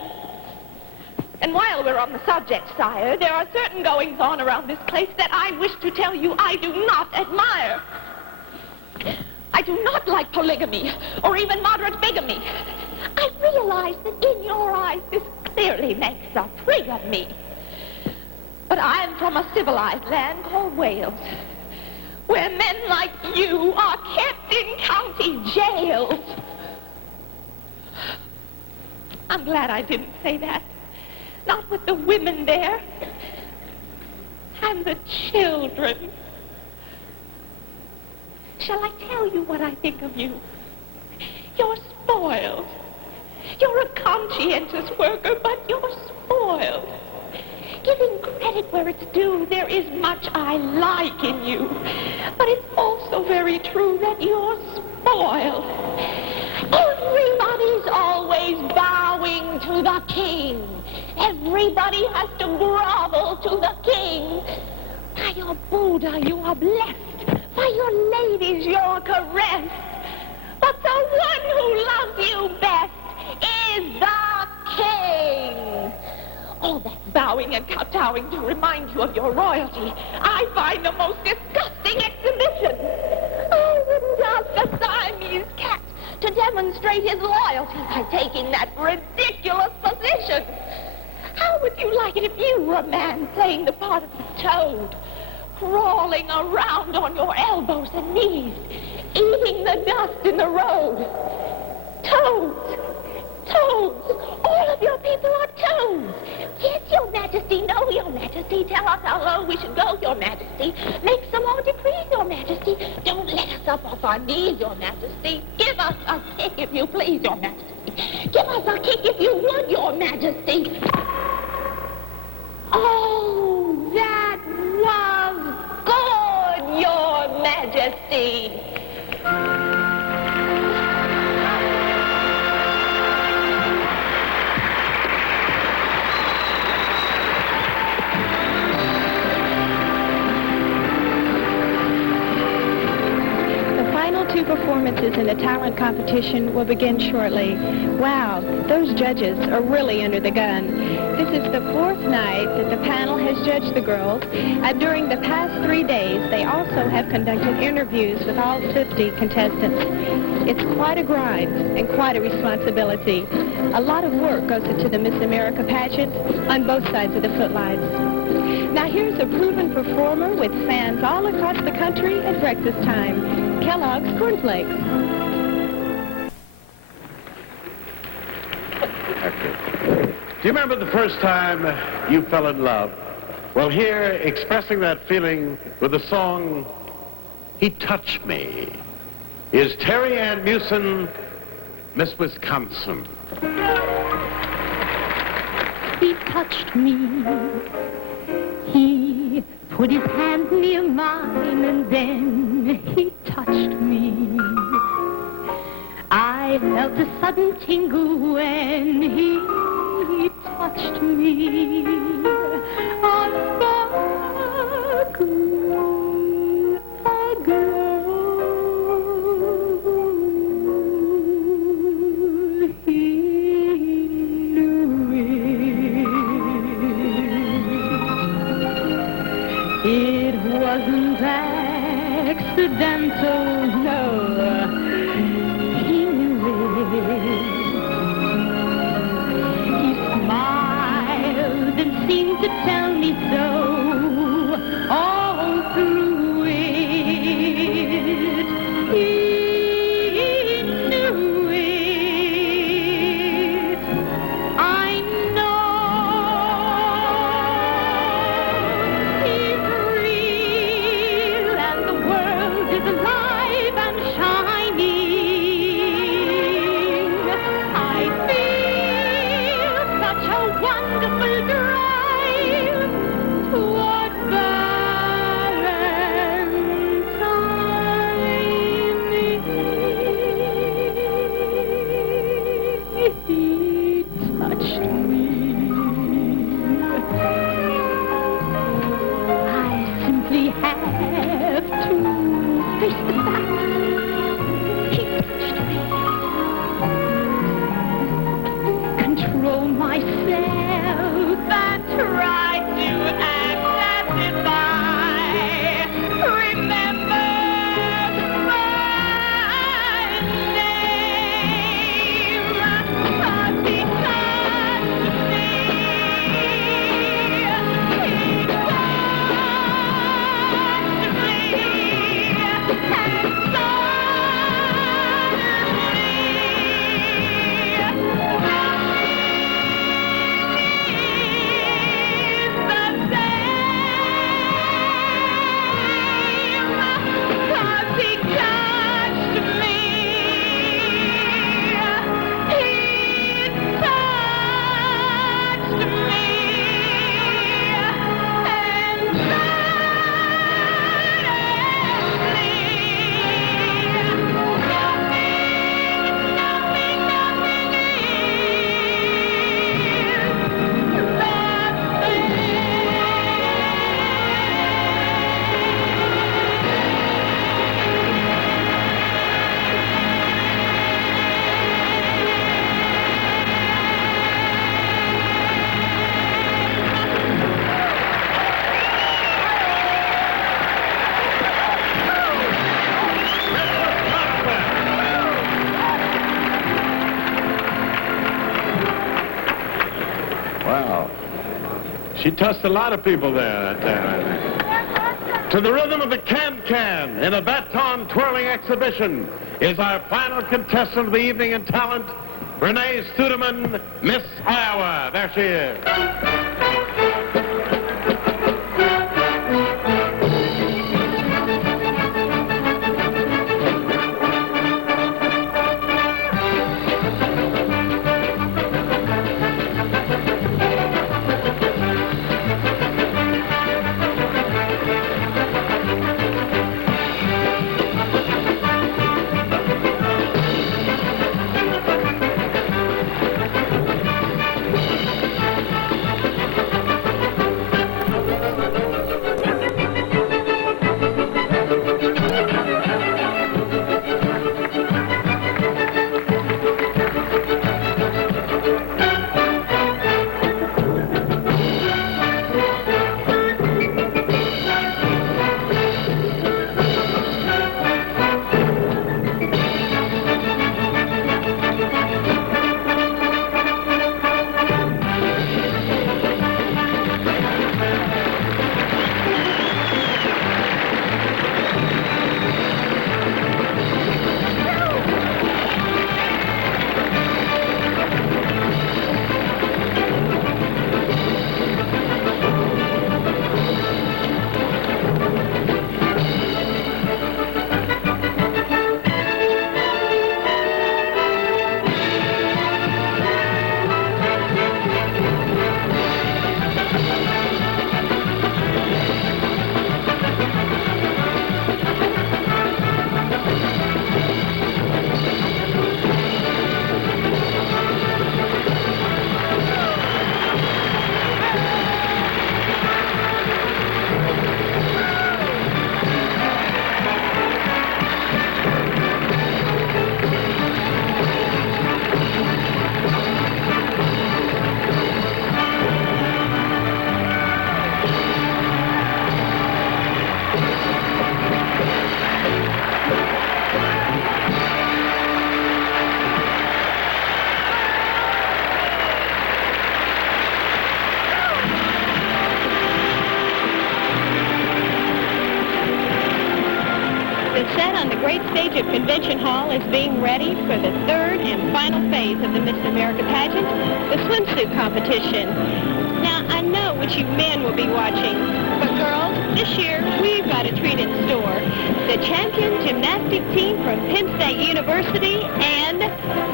And while we're on the subject, sire, there are certain goings-on around this place that I wish to tell you I do not admire. I do not like polygamy, or even moderate bigamy. I realize that in your eyes this clearly makes a prig of me. But I am from a civilized land called Wales, where men like you are kept in county jails. I'm glad I didn't say that. Not with the women there. And the children. Shall I tell you what I think of you? You're spoiled. You're a conscientious worker, but you're spoiled. Giving credit where it's due, there is much I like in you. But it's also very true that you're spoiled. Everybody's always bowing to the king. Everybody has to grovel to the king. By your Buddha, you are blessed. By your ladies, you're caressed. But the one who loves you best is the king. All that bowing and kowtowing to remind you of your royalty, I find the most disgusting exhibition. I wouldn't ask a Siamese cat to demonstrate his loyalty by taking that ridiculous position. How would you like it if you were a man playing the part of the toad, crawling around on your elbows and knees, eating the dust in the road? Toads! Toads! All of your people are toads! Yes, Your Majesty. No, Your Majesty. Tell us how low we should go, Your Majesty. Make some more decrees, Your Majesty. Don't let us up off our knees, Your Majesty. Give us a kick if you please, Your Majesty. Give us a kick if you would, Your Majesty. Oh, that was good, Your Majesty. Two performances in the talent competition will begin shortly. Wow, those judges are really under the gun. This is the fourth night that the panel has judged the girls, and during the past 3 days, they also have conducted interviews with all 50 contestants. It's quite a grind and quite a responsibility. A lot of work goes into the Miss America pageant on both sides of the footlights. Now here's a proven performer with fans all across the country at breakfast time. Kellogg's Cornflakes. Do you remember the first time you fell in love? Well, here, expressing that feeling with the song, He Touched Me, is Terry Ann Mewson, Miss Wisconsin. He touched me. He put his hand near mine and then he touched me. I felt a sudden tingle when he touched me. A It wasn't accidental, no. He knew it. He smiled and seemed to tell me so all through it. He knew it. I know. Alive and shining. I feel such a wonderful drive toward Valentine. He touched me. I simply have to face the fact. He touched me. Control myself and try to act as if I remembered my name. 'Cause he touched me. He touched me. Wow. She touched a lot of people there that time. To the rhythm of the can-can in a baton twirling exhibition is our final contestant of the evening in talent, Renee Studeman, Miss Iowa. There she is. Set on the great stage at Convention Hall is being ready for the third and final phase of the Miss America pageant, the swimsuit competition. Now, I know what you men will be watching, but girls, this year we've got a treat in store. The champion gymnastic team from Penn State University and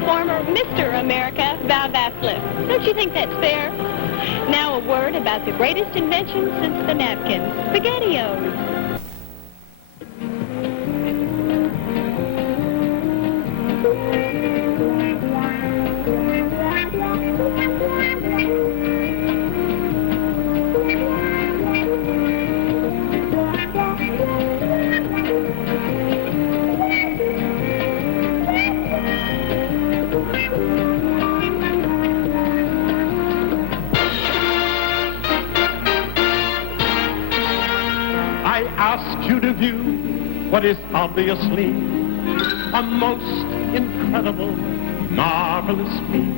former Mr. America, Val Bassliff. Don't you think that's fair? Now a word about the greatest invention since the napkin, SpaghettiOs. Ask you to view what is obviously a most incredible, marvelous feat.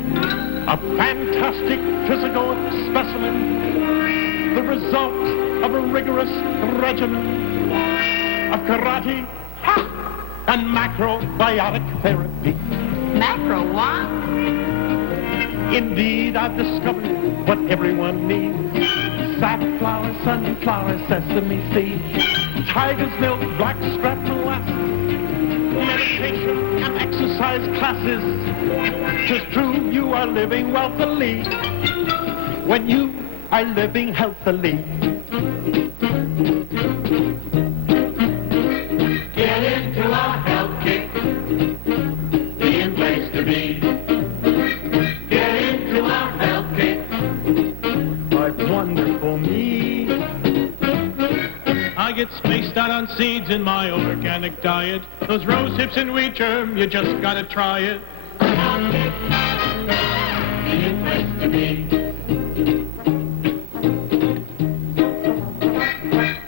A fantastic physical specimen, the result of a rigorous regimen of karate and macrobiotic therapy. Macro what? Indeed, I've discovered what everyone needs. Safflower, sunflower, sesame seeds, tiger's milk, blackstrap molasses, meditation and exercise classes. 'Tis true you are living wealthily when you are living healthily. Get into our health kick, the place to be. Get into our health kick. Wonderful me. I get spaced out on seeds in my organic diet. Those rose hips and wheat germ, you just gotta try it. The place to be.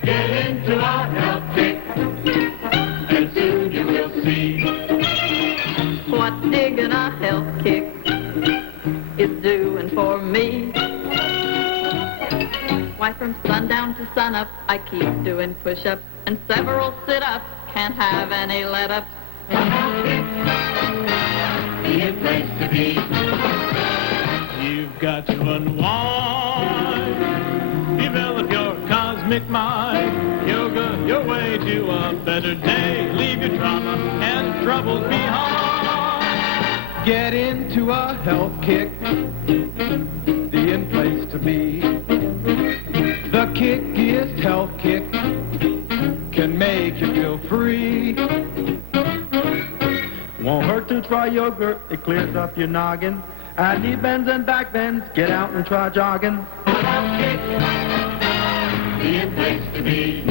Get into our health kick, and soon you will see What digging a health kick is doing for me. Why, from sundown to sunup, I keep doing push-ups and several sit-ups. Can't have any let-ups. Be a place to be. You've got to unwind, develop your cosmic mind. Yoga, your way to a better day. Leave your trauma and troubles behind. Get into a health kick, the in place to be. The kickiest health kick can make you feel free. Won't hurt to try yogurt, it clears up your noggin. And knee bends and back bends, get out and try jogging. Be a place to be.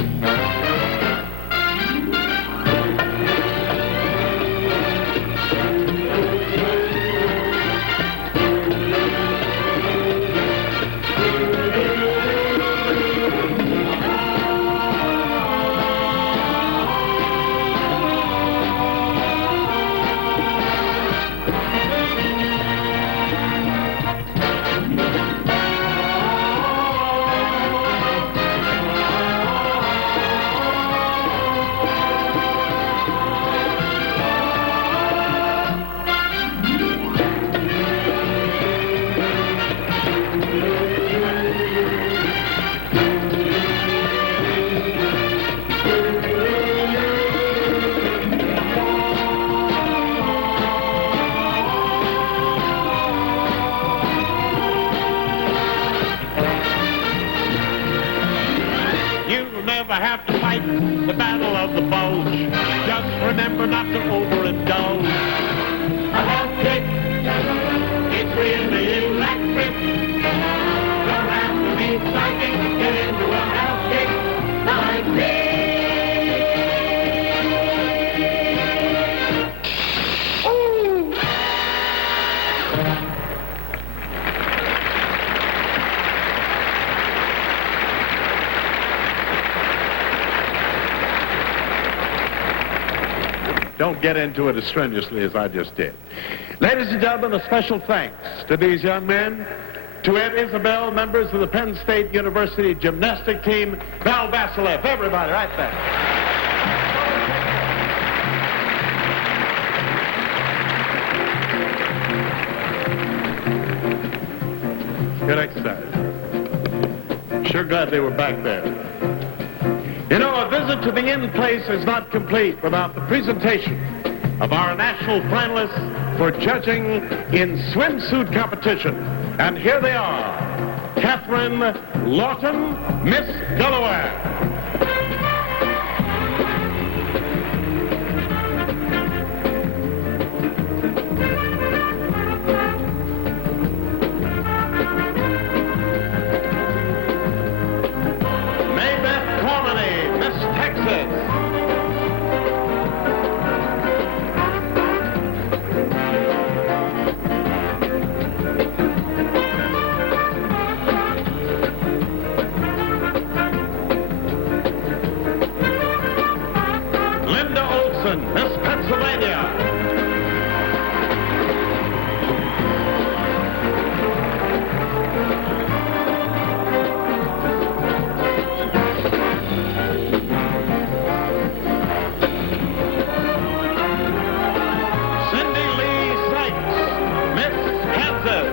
Have to fight the battle of the bulge. Just remember not to overindulge. A health kick, it's really electric. Don't have to be psychic to get into a health kick like this. Don't get into it as strenuously as I just did. Ladies and gentlemen, a special thanks to these young men, to Aunt Isabel, members of the Penn State University gymnastic team, Val Vasilev, everybody right there. Good exercise. Sure glad they were back there. You know, a visit to the in place is not complete without the presentation of our national finalists for judging in swimsuit competition. And here they are, Catherine Lawton, Miss Delaware. Miss Pennsylvania. Cindy Lee Sykes, Miss Kansas.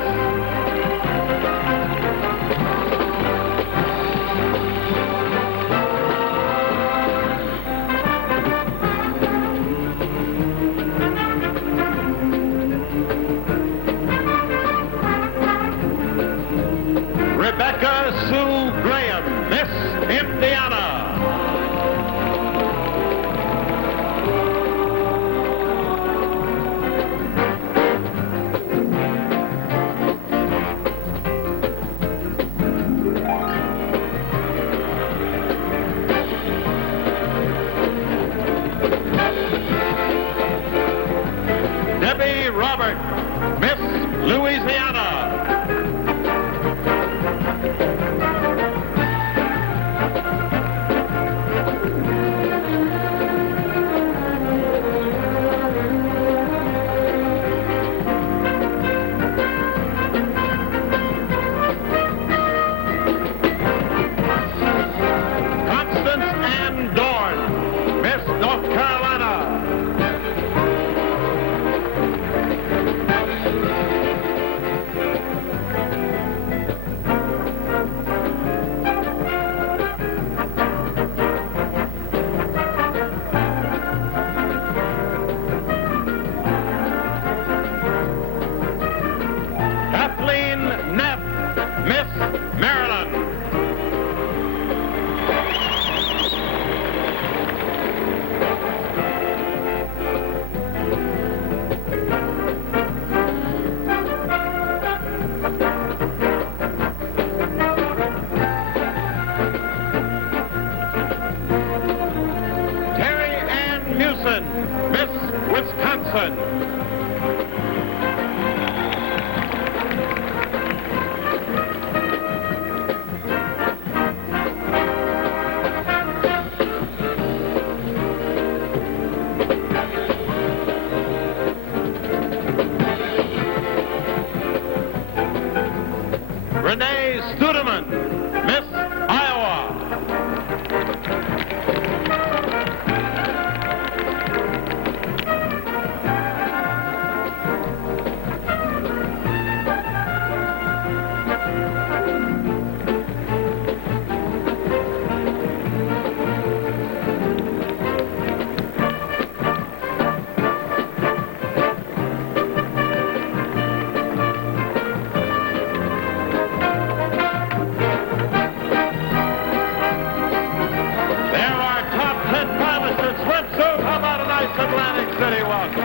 Rebecca Sue Graham, Miss Indiana. Debbie Robert, Miss Louisiana. Miss Maryland. Miss Wisconsin. Renee Studeman, Miss Iowa. Atlantic City, welcome.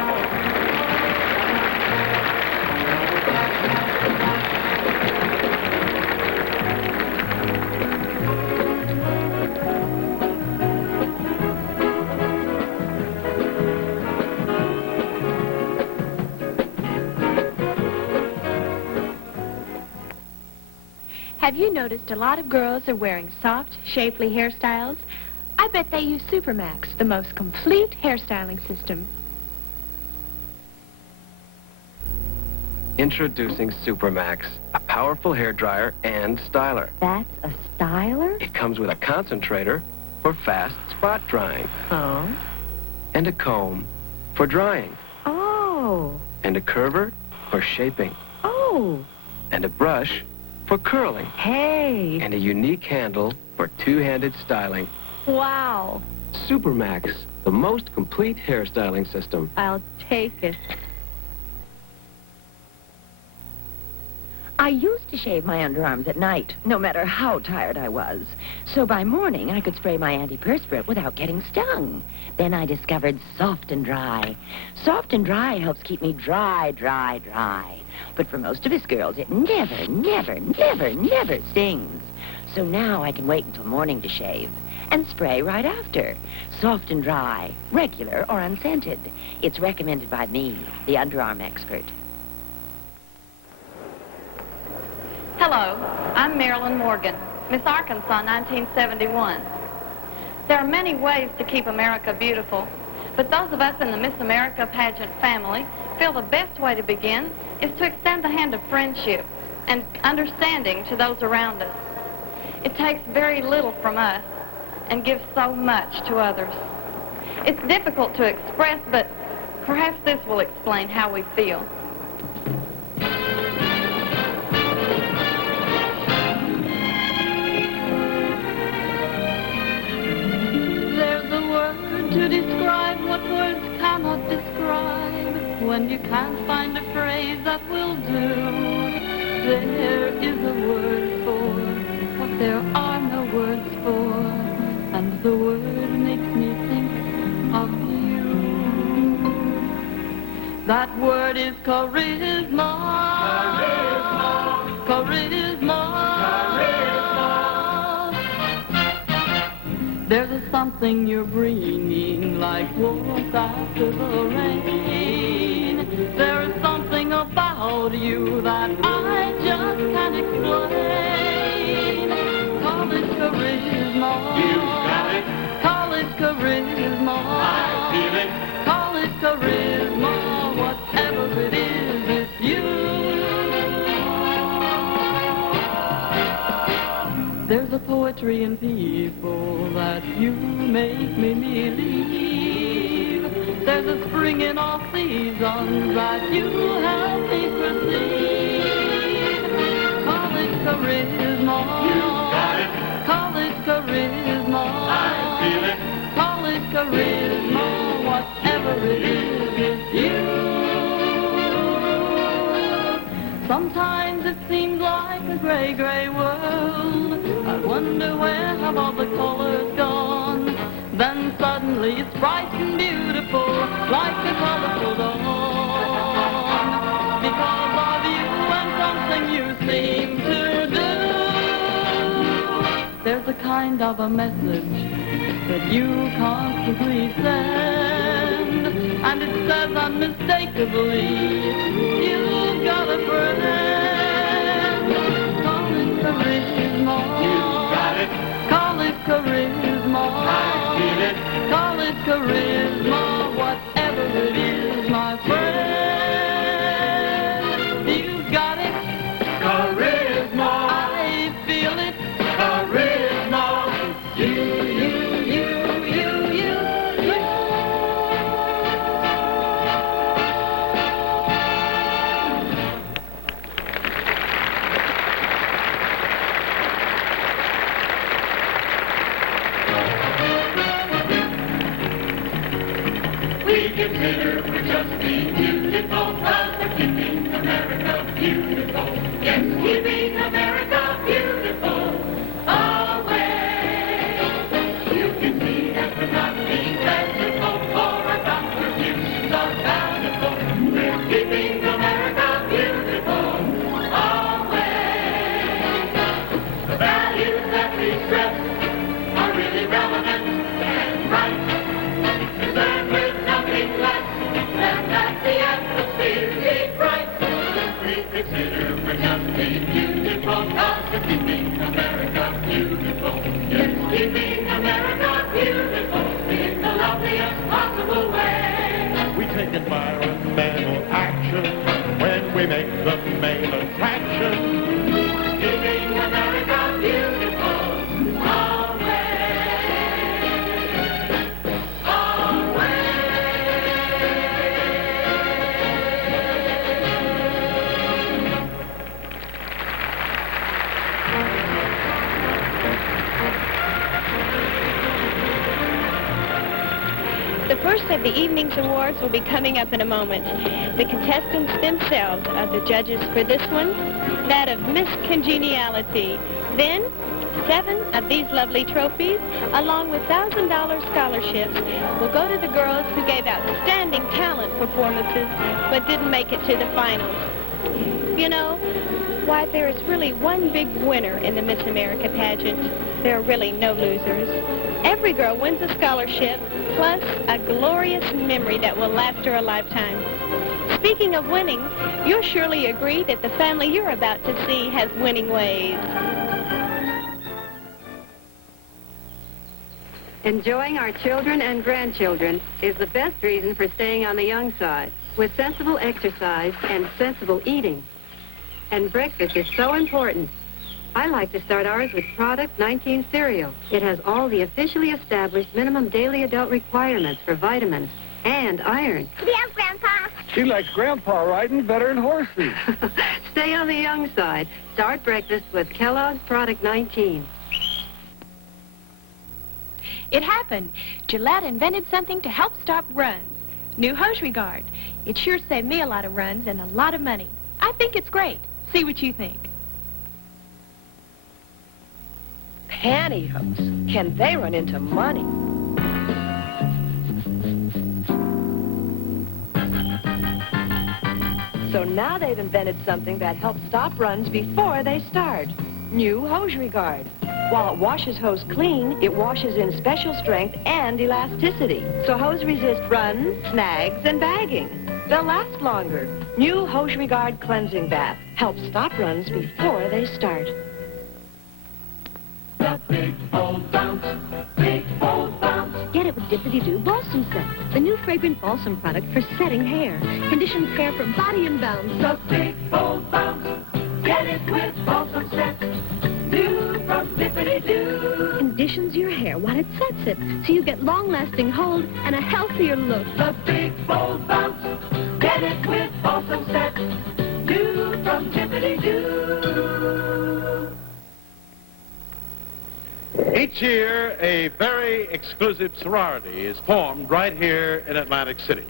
Have you noticed a lot of girls are wearing soft, shapely hairstyles? I bet they use Supermax, the most complete hairstyling system. Introducing Supermax, a powerful hair dryer and styler. That's a styler? It comes with a concentrator for fast spot drying. Oh. And a comb for drying. Oh. And a curver for shaping. Oh. And a brush for curling. Hey. And a unique handle for two-handed styling. Wow. Supermax, the most complete hairstyling system. I'll take it. I used to shave my underarms at night, no matter how tired I was. So by morning, I could spray my antiperspirant without getting stung. Then I discovered Soft and Dry. Soft and Dry helps keep me dry. But for most of us girls, it never stings. So now I can wait until morning to shave and spray right after. Soft and Dry, regular or unscented. It's recommended by me, the underarm expert. Hello, I'm Marilyn Morgan, Miss Arkansas, 1971. There are many ways to keep America beautiful, but those of us in the Miss America pageant family feel the best way to begin is to extend the hand of friendship and understanding to those around us. It takes very little from us and gives so much to others. It's difficult to express, but perhaps this will explain how we feel. There's a word to describe what words cannot describe. When you can't find a phrase that will do, there is a word for what there are no words for. And the word makes me think of you. That word is charisma. Charisma. There's a something you're bringing like warmth after the rain. There is something about you that I just can't explain. Call it charisma. You got it. Call it charisma. I feel it. Call it charisma. Whatever it is, it's you. There's a poetry in people that you make me believe. There's a spring in all seasons that you help me perceive. Call it charisma. You got it. Call it charisma. I feel it. Call it charisma. Whatever it is, it's you. Sometimes it seems like a gray, gray world. I wonder where have all the colors gone? Then suddenly it's bright and beautiful, like a colorful dawn. Because of you and something you seem to do. There's a kind of a message that you constantly send, and it says unmistakably, you've got a friend. Call it charisma. You've got it. Call it charisma. I feel it. Call it charisma. Whatever it is, my friend, you've got it. Charisma. I feel it. Charisma. You. Consider we're just being beautiful, cause we're keeping America beautiful. Yes, keeping America beautiful. Away. You can see that we're not being fanciful, for our contributions are bountiful. We're keeping America beautiful. Away. The values that we stress are really relevant and right. Concerned with nothing less than that the atmosphere be bright. We consider we're just being beautiful, cause we're keeping America beautiful. Yes, keeping America beautiful in the loveliest possible way. We take environmental action when we make the main attraction. Keeping America beautiful. The first of the evening's awards will be coming up in a moment. The contestants themselves are the judges for this one, that of Miss Congeniality. Then, 7 of these lovely trophies, along with $1,000 scholarships, will go to the girls who gave outstanding talent performances but didn't make it to the finals. You know, why, there is really one big winner in the Miss America pageant. There are really no losers. Every girl wins a scholarship, plus a glorious memory that will last her a lifetime. Speaking of winning, you'll surely agree that the family you're about to see has winning ways. Enjoying our children and grandchildren is the best reason for staying on the young side, with sensible exercise and sensible eating. And breakfast is so important. I like to start ours with Product 19 cereal. It has all the officially established minimum daily adult requirements for vitamins and iron. Yes, Grandpa. She likes Grandpa riding better than horses. Stay on the young side. Start breakfast with Kellogg's Product 19. It happened. Gillette invented something to help stop runs. New hosiery guard. It sure saved me a lot of runs and a lot of money. I think it's great. See what you think. Pantyhose. Can they run into money? So now they've invented something that helps stop runs before they start. New hosiery guard. While it washes hose clean, it washes in special strength and elasticity. So hose resist runs, snags, and bagging. They'll last longer. New hosiery guard cleansing bath helps stop runs before they start. The big bold bounce, big bold bounce. Get it with Dippity-Doo Balsam Set, the new fragrant balsam product for setting hair. Conditions hair from body and bounce. The big bold bounce. Get it with Balsam Set. New from Dippity-Doo. Conditions your hair while it sets it, so you get long-lasting hold and a healthier look. The big bold bounce. Get it with Balsam Set. New from Dippity-Doo. Each year, a very exclusive sorority is formed right here in Atlantic City.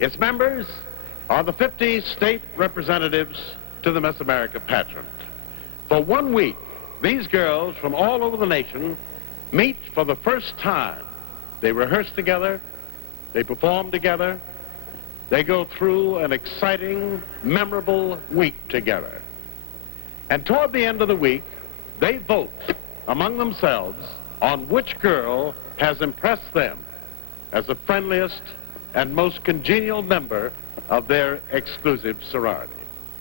Its members are the 50 state representatives to the Miss America pageant. For 1 week, these girls from all over the nation meet for the first time. They rehearse together, they perform together, they go through an exciting, memorable week together. And toward the end of the week, they vote among themselves on which girl has impressed them as the friendliest and most congenial member of their exclusive sorority.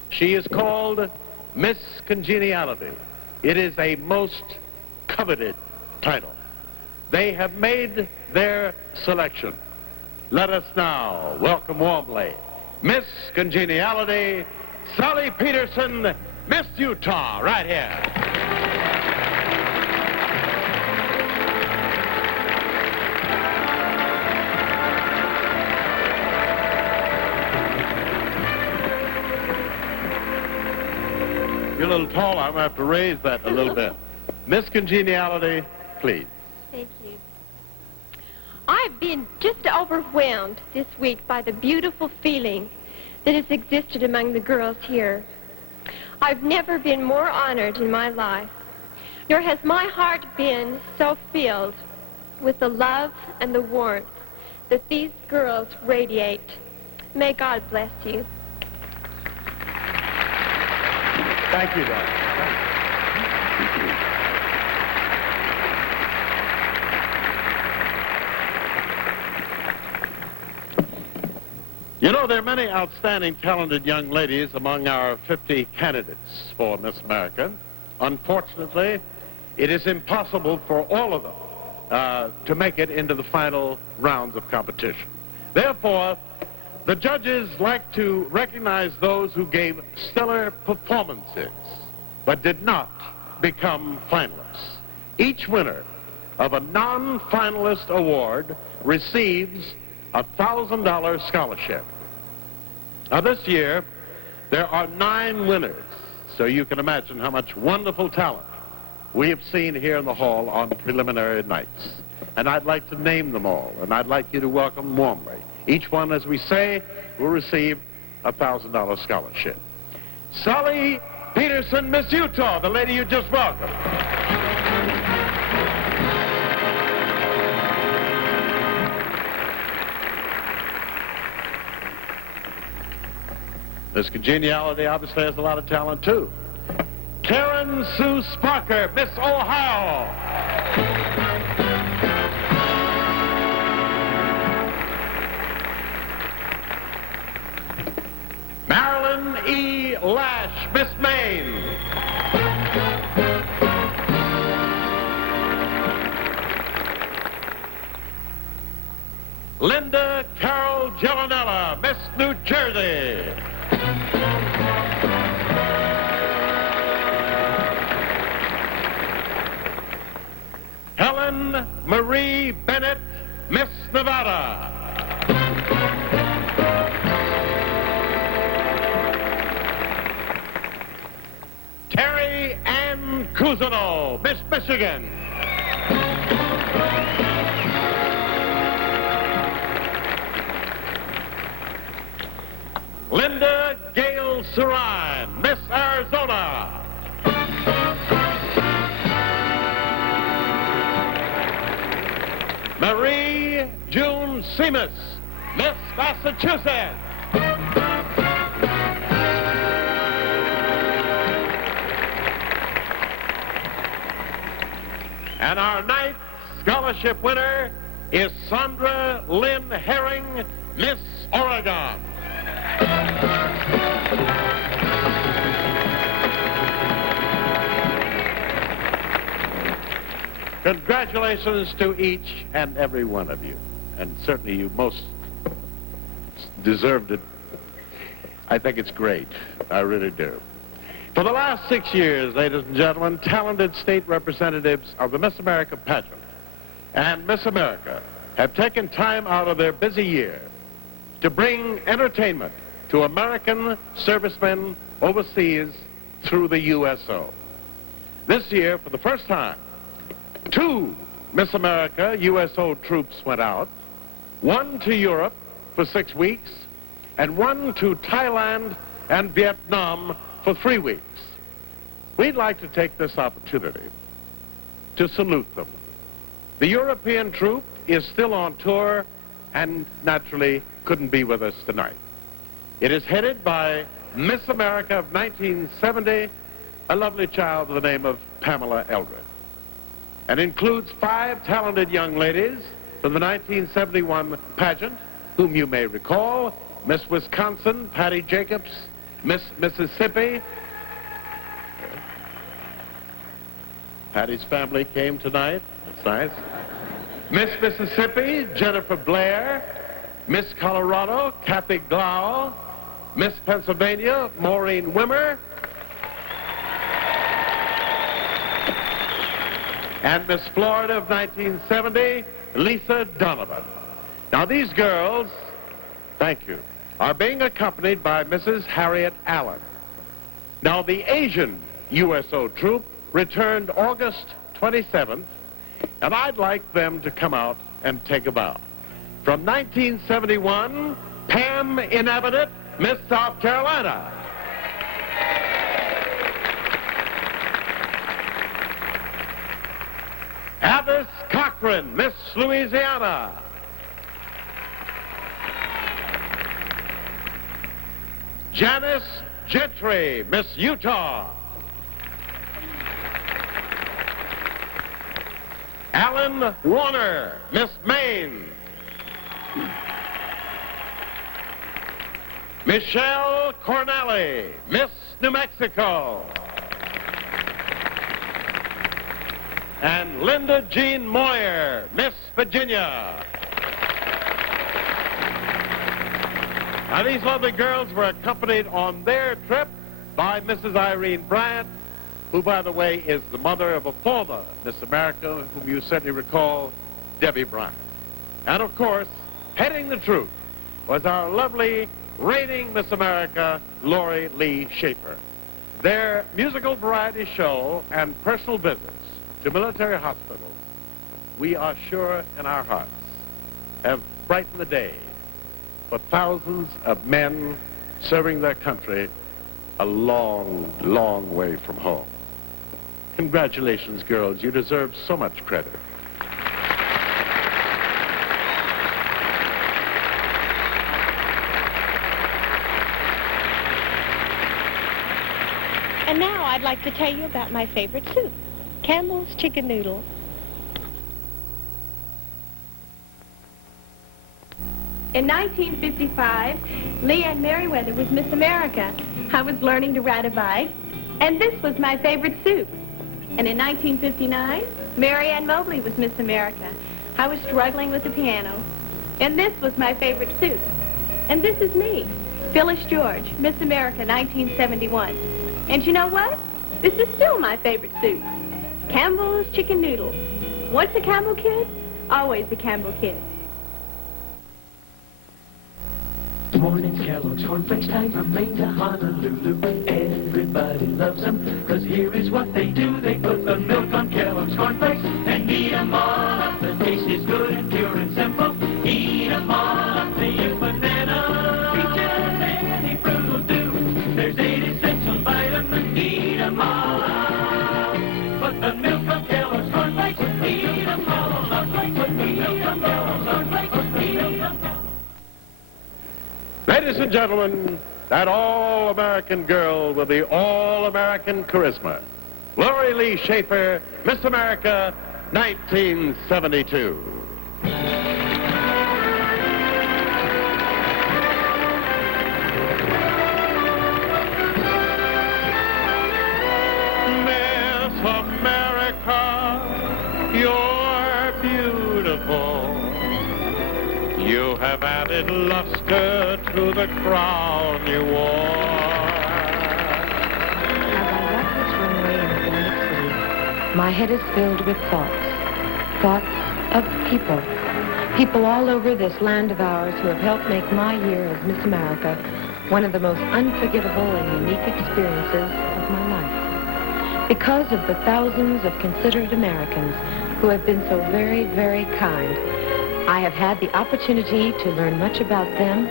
She is called Miss Congeniality. It is a most coveted title. They have made their selection. Let us now welcome warmly Miss Congeniality, Sally Peterson, Miss Utah, right here. You're a little tall. I'm going to have to raise that a little bit. Miss Congeniality, please. Thank you. I've been just overwhelmed this week by the beautiful feeling that has existed among the girls here. I've never been more honored in my life, nor has my heart been so filled with the love and the warmth that these girls radiate. May God bless you. Thank you, Doc. You know, there are many outstanding, talented young ladies among our 50 candidates for Miss America. Unfortunately, it is impossible for all of them to make it into the final rounds of competition. Therefore, the judges like to recognize those who gave stellar performances but did not become finalists. Each winner of a non-finalist award receives a $1,000 scholarship. Now this year, there are 9 winners, so you can imagine how much wonderful talent we have seen here in the hall on preliminary nights. And I'd like to name them all, and I'd like you to welcome them warmly. Each one, as we say, will receive a $1,000 scholarship. Sally Peterson, Miss Utah, the lady you just welcomed. Miss Congeniality obviously has a lot of talent, too. Karen Sue Sparker, Miss Ohio. Marilyn E. Lash, Miss Maine. Linda Carol Gellanella, Miss New Jersey. Helen Marie Bennett, Miss Nevada. Terry Ann Cousineau, Miss Michigan. Linda Gale Surine, Miss Arizona. Marie June Seamus, Miss Massachusetts. And our ninth scholarship winner is Sandra Lynn Herring, Miss Oregon. Congratulations to each and every one of you. And certainly you most deserved it. I think it's great. I really do. For the last 6 years, ladies and gentlemen, talented state representatives of the Miss America pageant and Miss America have taken time out of their busy year to bring entertainment to American servicemen overseas through the USO. This year, for the first time, 2 Miss America USO troops went out, 1 to Europe for 6 weeks, and 1 to Thailand and Vietnam for 3 weeks. we'd like to take this opportunity to salute them. The European troupe is still on tour and naturally couldn't be with us tonight. It is headed by Miss America of 1970, a lovely child with the name of Pamela Eldred, and includes 5 talented young ladies from the 1971 pageant, whom you may recall: Miss Wisconsin, Patty Jacobs; Miss Mississippi. Patty's family came tonight. That's nice. Miss Mississippi, Jennifer Blair; Miss Colorado, Kathy Glau; Miss Pennsylvania, Maureen Wimmer; and Miss Florida of 1970, Lisa Donovan. Now these girls, thank you, are being accompanied by Mrs. Harriet Allen. Now the Asian USO troupe returned August 27th, and I'd like them to come out and take a bow. From 1971, Pam Inhabitant, Miss South Carolina. Avis Cochran, Miss Louisiana. Janice Gentry, Miss Utah. Alan Warner, Miss Maine. Michelle Cornelli, Miss New Mexico. And Linda Jean Moyer, Miss Virginia. Now, these lovely girls were accompanied on their trip by Mrs. Irene Bryant, who, by the way, is the mother of a former Miss America, whom you certainly recall, Debbie Bryant. And, of course, heading the troupe was our lovely reigning Miss America, Lori Lee Schaefer. Their musical variety show and personal visits to military hospitals, we are sure in our hearts, have brightened the day for thousands of men serving their country a long, long way from home. Congratulations, girls. You deserve so much credit. And now I'd like to tell you about my favorite soup, Campbell's Chicken Noodle. In 1955, Leanne Merriweather was Miss America. I was learning to ride a bike, and this was my favorite soup. And in 1959, Marianne Mobley was Miss America. I was struggling with the piano, and this was my favorite soup. And this is me, Phyllis George, Miss America, 1971. And you know what? This is still my favorite soup, Campbell's Chicken Noodle. Once a Campbell kid, always a Campbell kid. Morning Kellogg's Cornflakes time from Maine to Honolulu. Everybody loves them, 'cause here is what they do. They put the milk on Kellogg's Cornflakes and eat 'em all up. The taste is good and pure and simple. Eat 'em all up. They use banana, peaches, any fruit will do. There's 8 essential vitamins. Eat 'em all up. Put the milk on Kellogg's Cornflakes. Eat 'em all up. Put the milk on Kellogg's Cornflakes. Eat 'em all up. Ladies and gentlemen, that all-American girl with the all-American charisma, Lori Lee Schaefer, Miss America, 1972. Miss America, you're beautiful. You have added luster to the crown you wore. As I walk this runway in Atlantic City, my head is filled with thoughts of people. People all over this land of ours who have helped make my year as Miss America one of the most unforgettable and unique experiences of my life. Because of the thousands of considerate Americans who have been so very, very kind, I have had the opportunity to learn much about them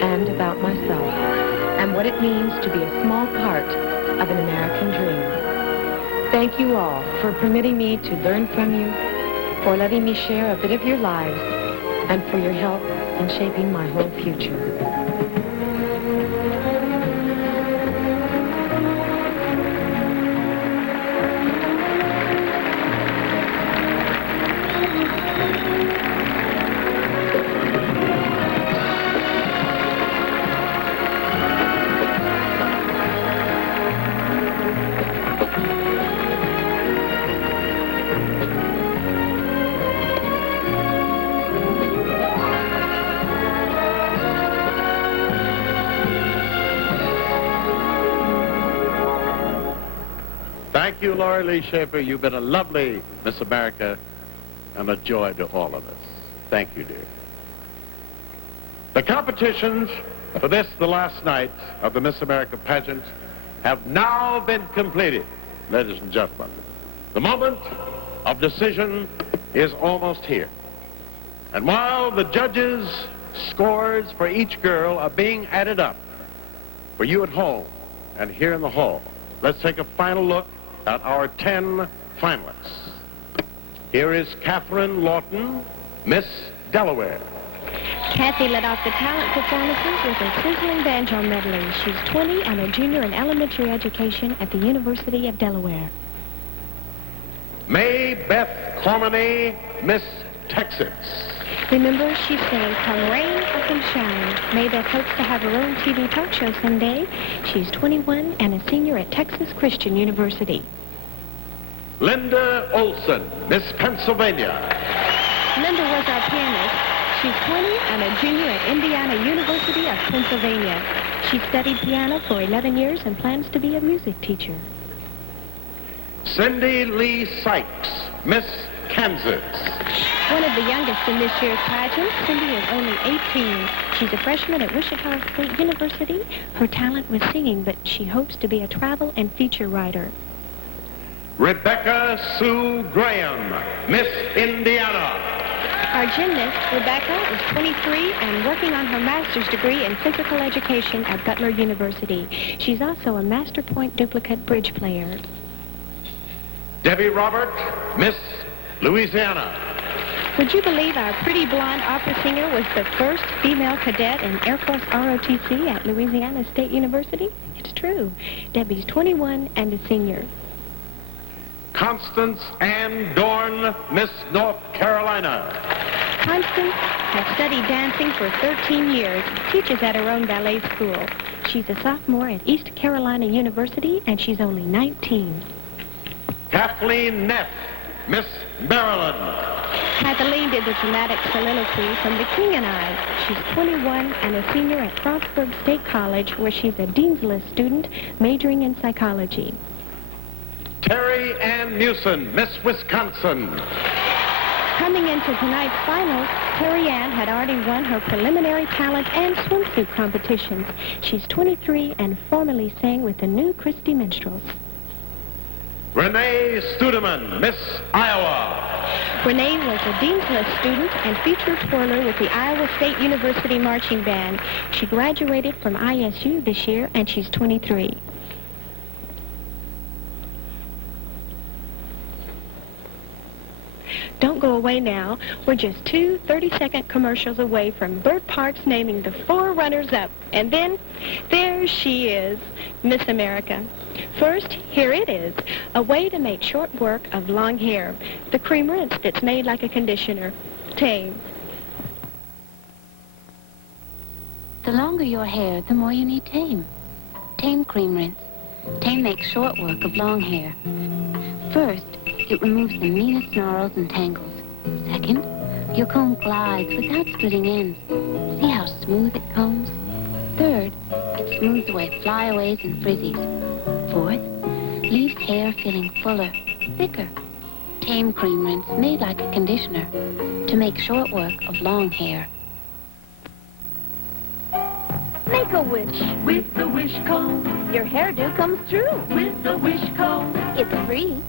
and about myself, and what it means to be a small part of an American dream. Thank you all for permitting me to learn from you, for letting me share a bit of your lives, and for your help in shaping my whole future. Thank you, Laura Lee Schaefer. You've been a lovely Miss America and a joy to all of us. Thank you, dear. The competitions for this, the last night of the Miss America pageant, have now been completed, ladies and gentlemen. The moment of decision is almost here. And while the judges' scores for each girl are being added up for you at home and here in the hall, let's take a final look at our 10 finalists. Here is Catherine Lawton, Miss Delaware. Kathy led off the talent performances with a sizzling banjo medley. She's 20 and a junior in elementary education at the University of Delaware. May Beth Cormany, Miss Texas. Remember, she sang Come Rain or Come Shine. May Beth hopes to have her own TV talk show someday. She's 21 and a senior at Texas Christian University. Linda Olson, Miss Pennsylvania. Linda was our pianist. She's 20 and a junior at Indiana University of Pennsylvania. She studied piano for 11 years and plans to be a music teacher. Cindy Lee Sykes, Miss Kansas. One of the youngest in this year's pageant, Cindy is only 18. She's a freshman at Wichita State University. Her talent was singing, but she hopes to be a travel and feature writer. Rebecca Sue Graham, Miss Indiana. Our gymnast, Rebecca, is 23 and working on her master's degree in physical education at Butler University. She's also a Master Point duplicate bridge player. Debbie Robert, Miss Louisiana. Would you believe our pretty blonde opera singer was the first female cadet in Air Force ROTC at Louisiana State University? It's true. Debbie's 21 and a senior. Constance Ann Dorn, Miss North Carolina. Constance has studied dancing for 13 years, teaches at her own ballet school. She's a sophomore at East Carolina University, and she's only 19. Kathleen Neff, Miss Maryland. Kathleen did the dramatic soliloquy from The King and I. She's 21 and a senior at Frostburg State College, where she's a Dean's List student majoring in psychology. Terry Ann Mewson, Miss Wisconsin. Coming into tonight's finals, Terry Ann had already won her preliminary talent and swimsuit competitions. She's 23 and formerly sang with the New Christie Minstrels. Renee Studeman, Miss Iowa. Renee was a Dean's List student and featured twirler with the Iowa State University Marching Band. She graduated from ISU this year, and she's 23. Don't go away now. We're just 2 30-second commercials away from Bert Parks naming the 4 runners-up. And then, there she is, Miss America. First, here it is, a way to make short work of long hair. The cream rinse that's made like a conditioner. Tame. The longer your hair, the more you need Tame. Tame cream rinse. Tame makes short work of long hair. First, it removes the meanest snarls and tangles. Second, your comb glides without splitting ends. See how smooth it combs? Third, it smooths away flyaways and frizzies. Fourth, leaves hair feeling fuller, thicker. Tame cream rinse made like a conditioner to make short work of long hair. Make a wish. With the wish comb. Your hairdo comes true. With the wish comb. It's free.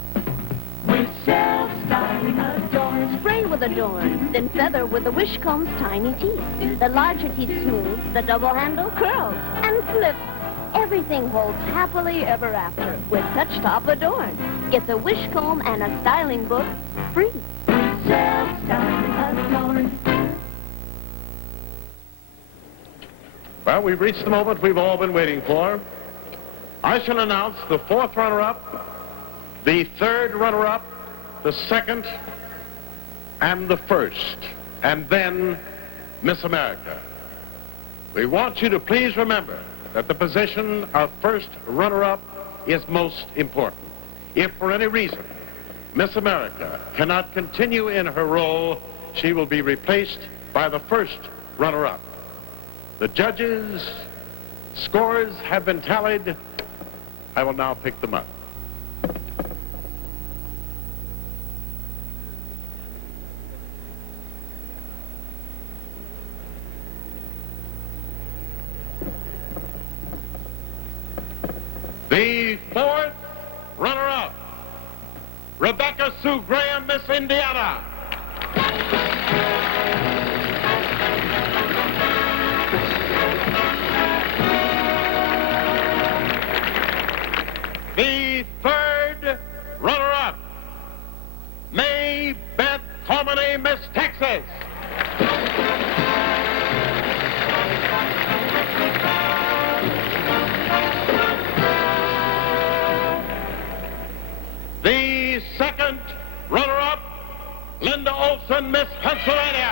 With self-styling Adorn. Spray with Adorn, then feather with the wish comb's tiny teeth. The larger teeth smooth, the double handle curls, and flips. Everything holds happily ever after with Touch Top Adorn. Get the wishcomb and a styling book free. Well, we've reached the moment we've all been waiting for. I shall announce the fourth runner-up, the third runner-up, the second, and the first, and then Miss America. We want you to please remember that the position of first runner-up is most important. If for any reason Miss America cannot continue in her role, she will be replaced by the first runner-up. The judges' scores have been tallied. I will now pick them up. The fourth runner-up, Rebecca Sue Graham, Miss Indiana. The third runner-up, May Beth Comedy, Miss Texas. The second runner-up, Linda Olson, Miss Pennsylvania.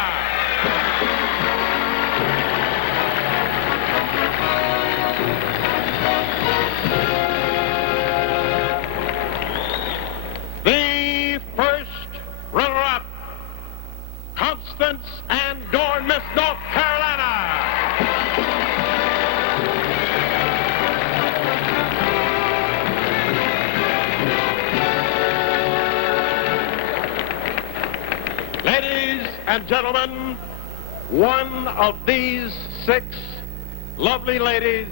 The first runner-up, Constance and Dorn, Miss North Carolina. Ladies and gentlemen, one of these 6 lovely ladies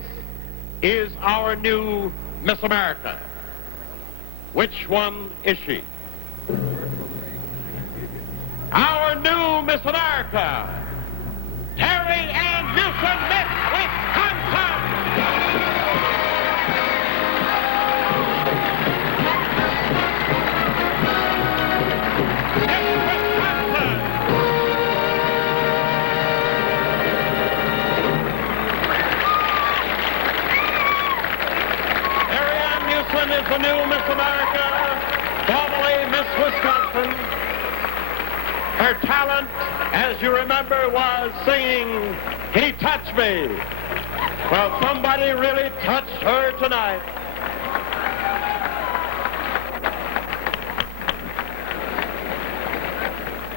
is our new Miss America. Which one is she? Our new Miss America, Terry Ann Houston, Miss Wisconsin. Is the new Miss America, formerly Miss Wisconsin. Her talent, as you remember, was singing, "He Touched Me." Well, somebody really touched her tonight.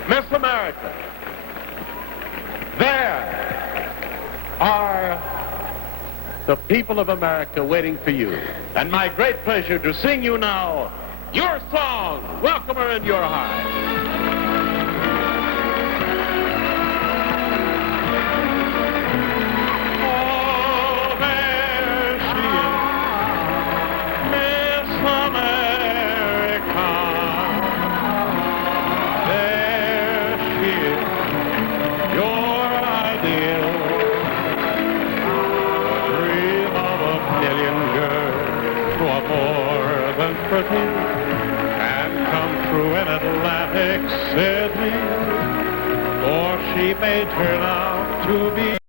Miss America, there are the people of America waiting for you. And my great pleasure to sing you now your song, Welcome Her in Your Heart. Oh, there she is, Miss America. There she is, your ideal. More than pretty, and come true in Atlantic City, for she may turn out to be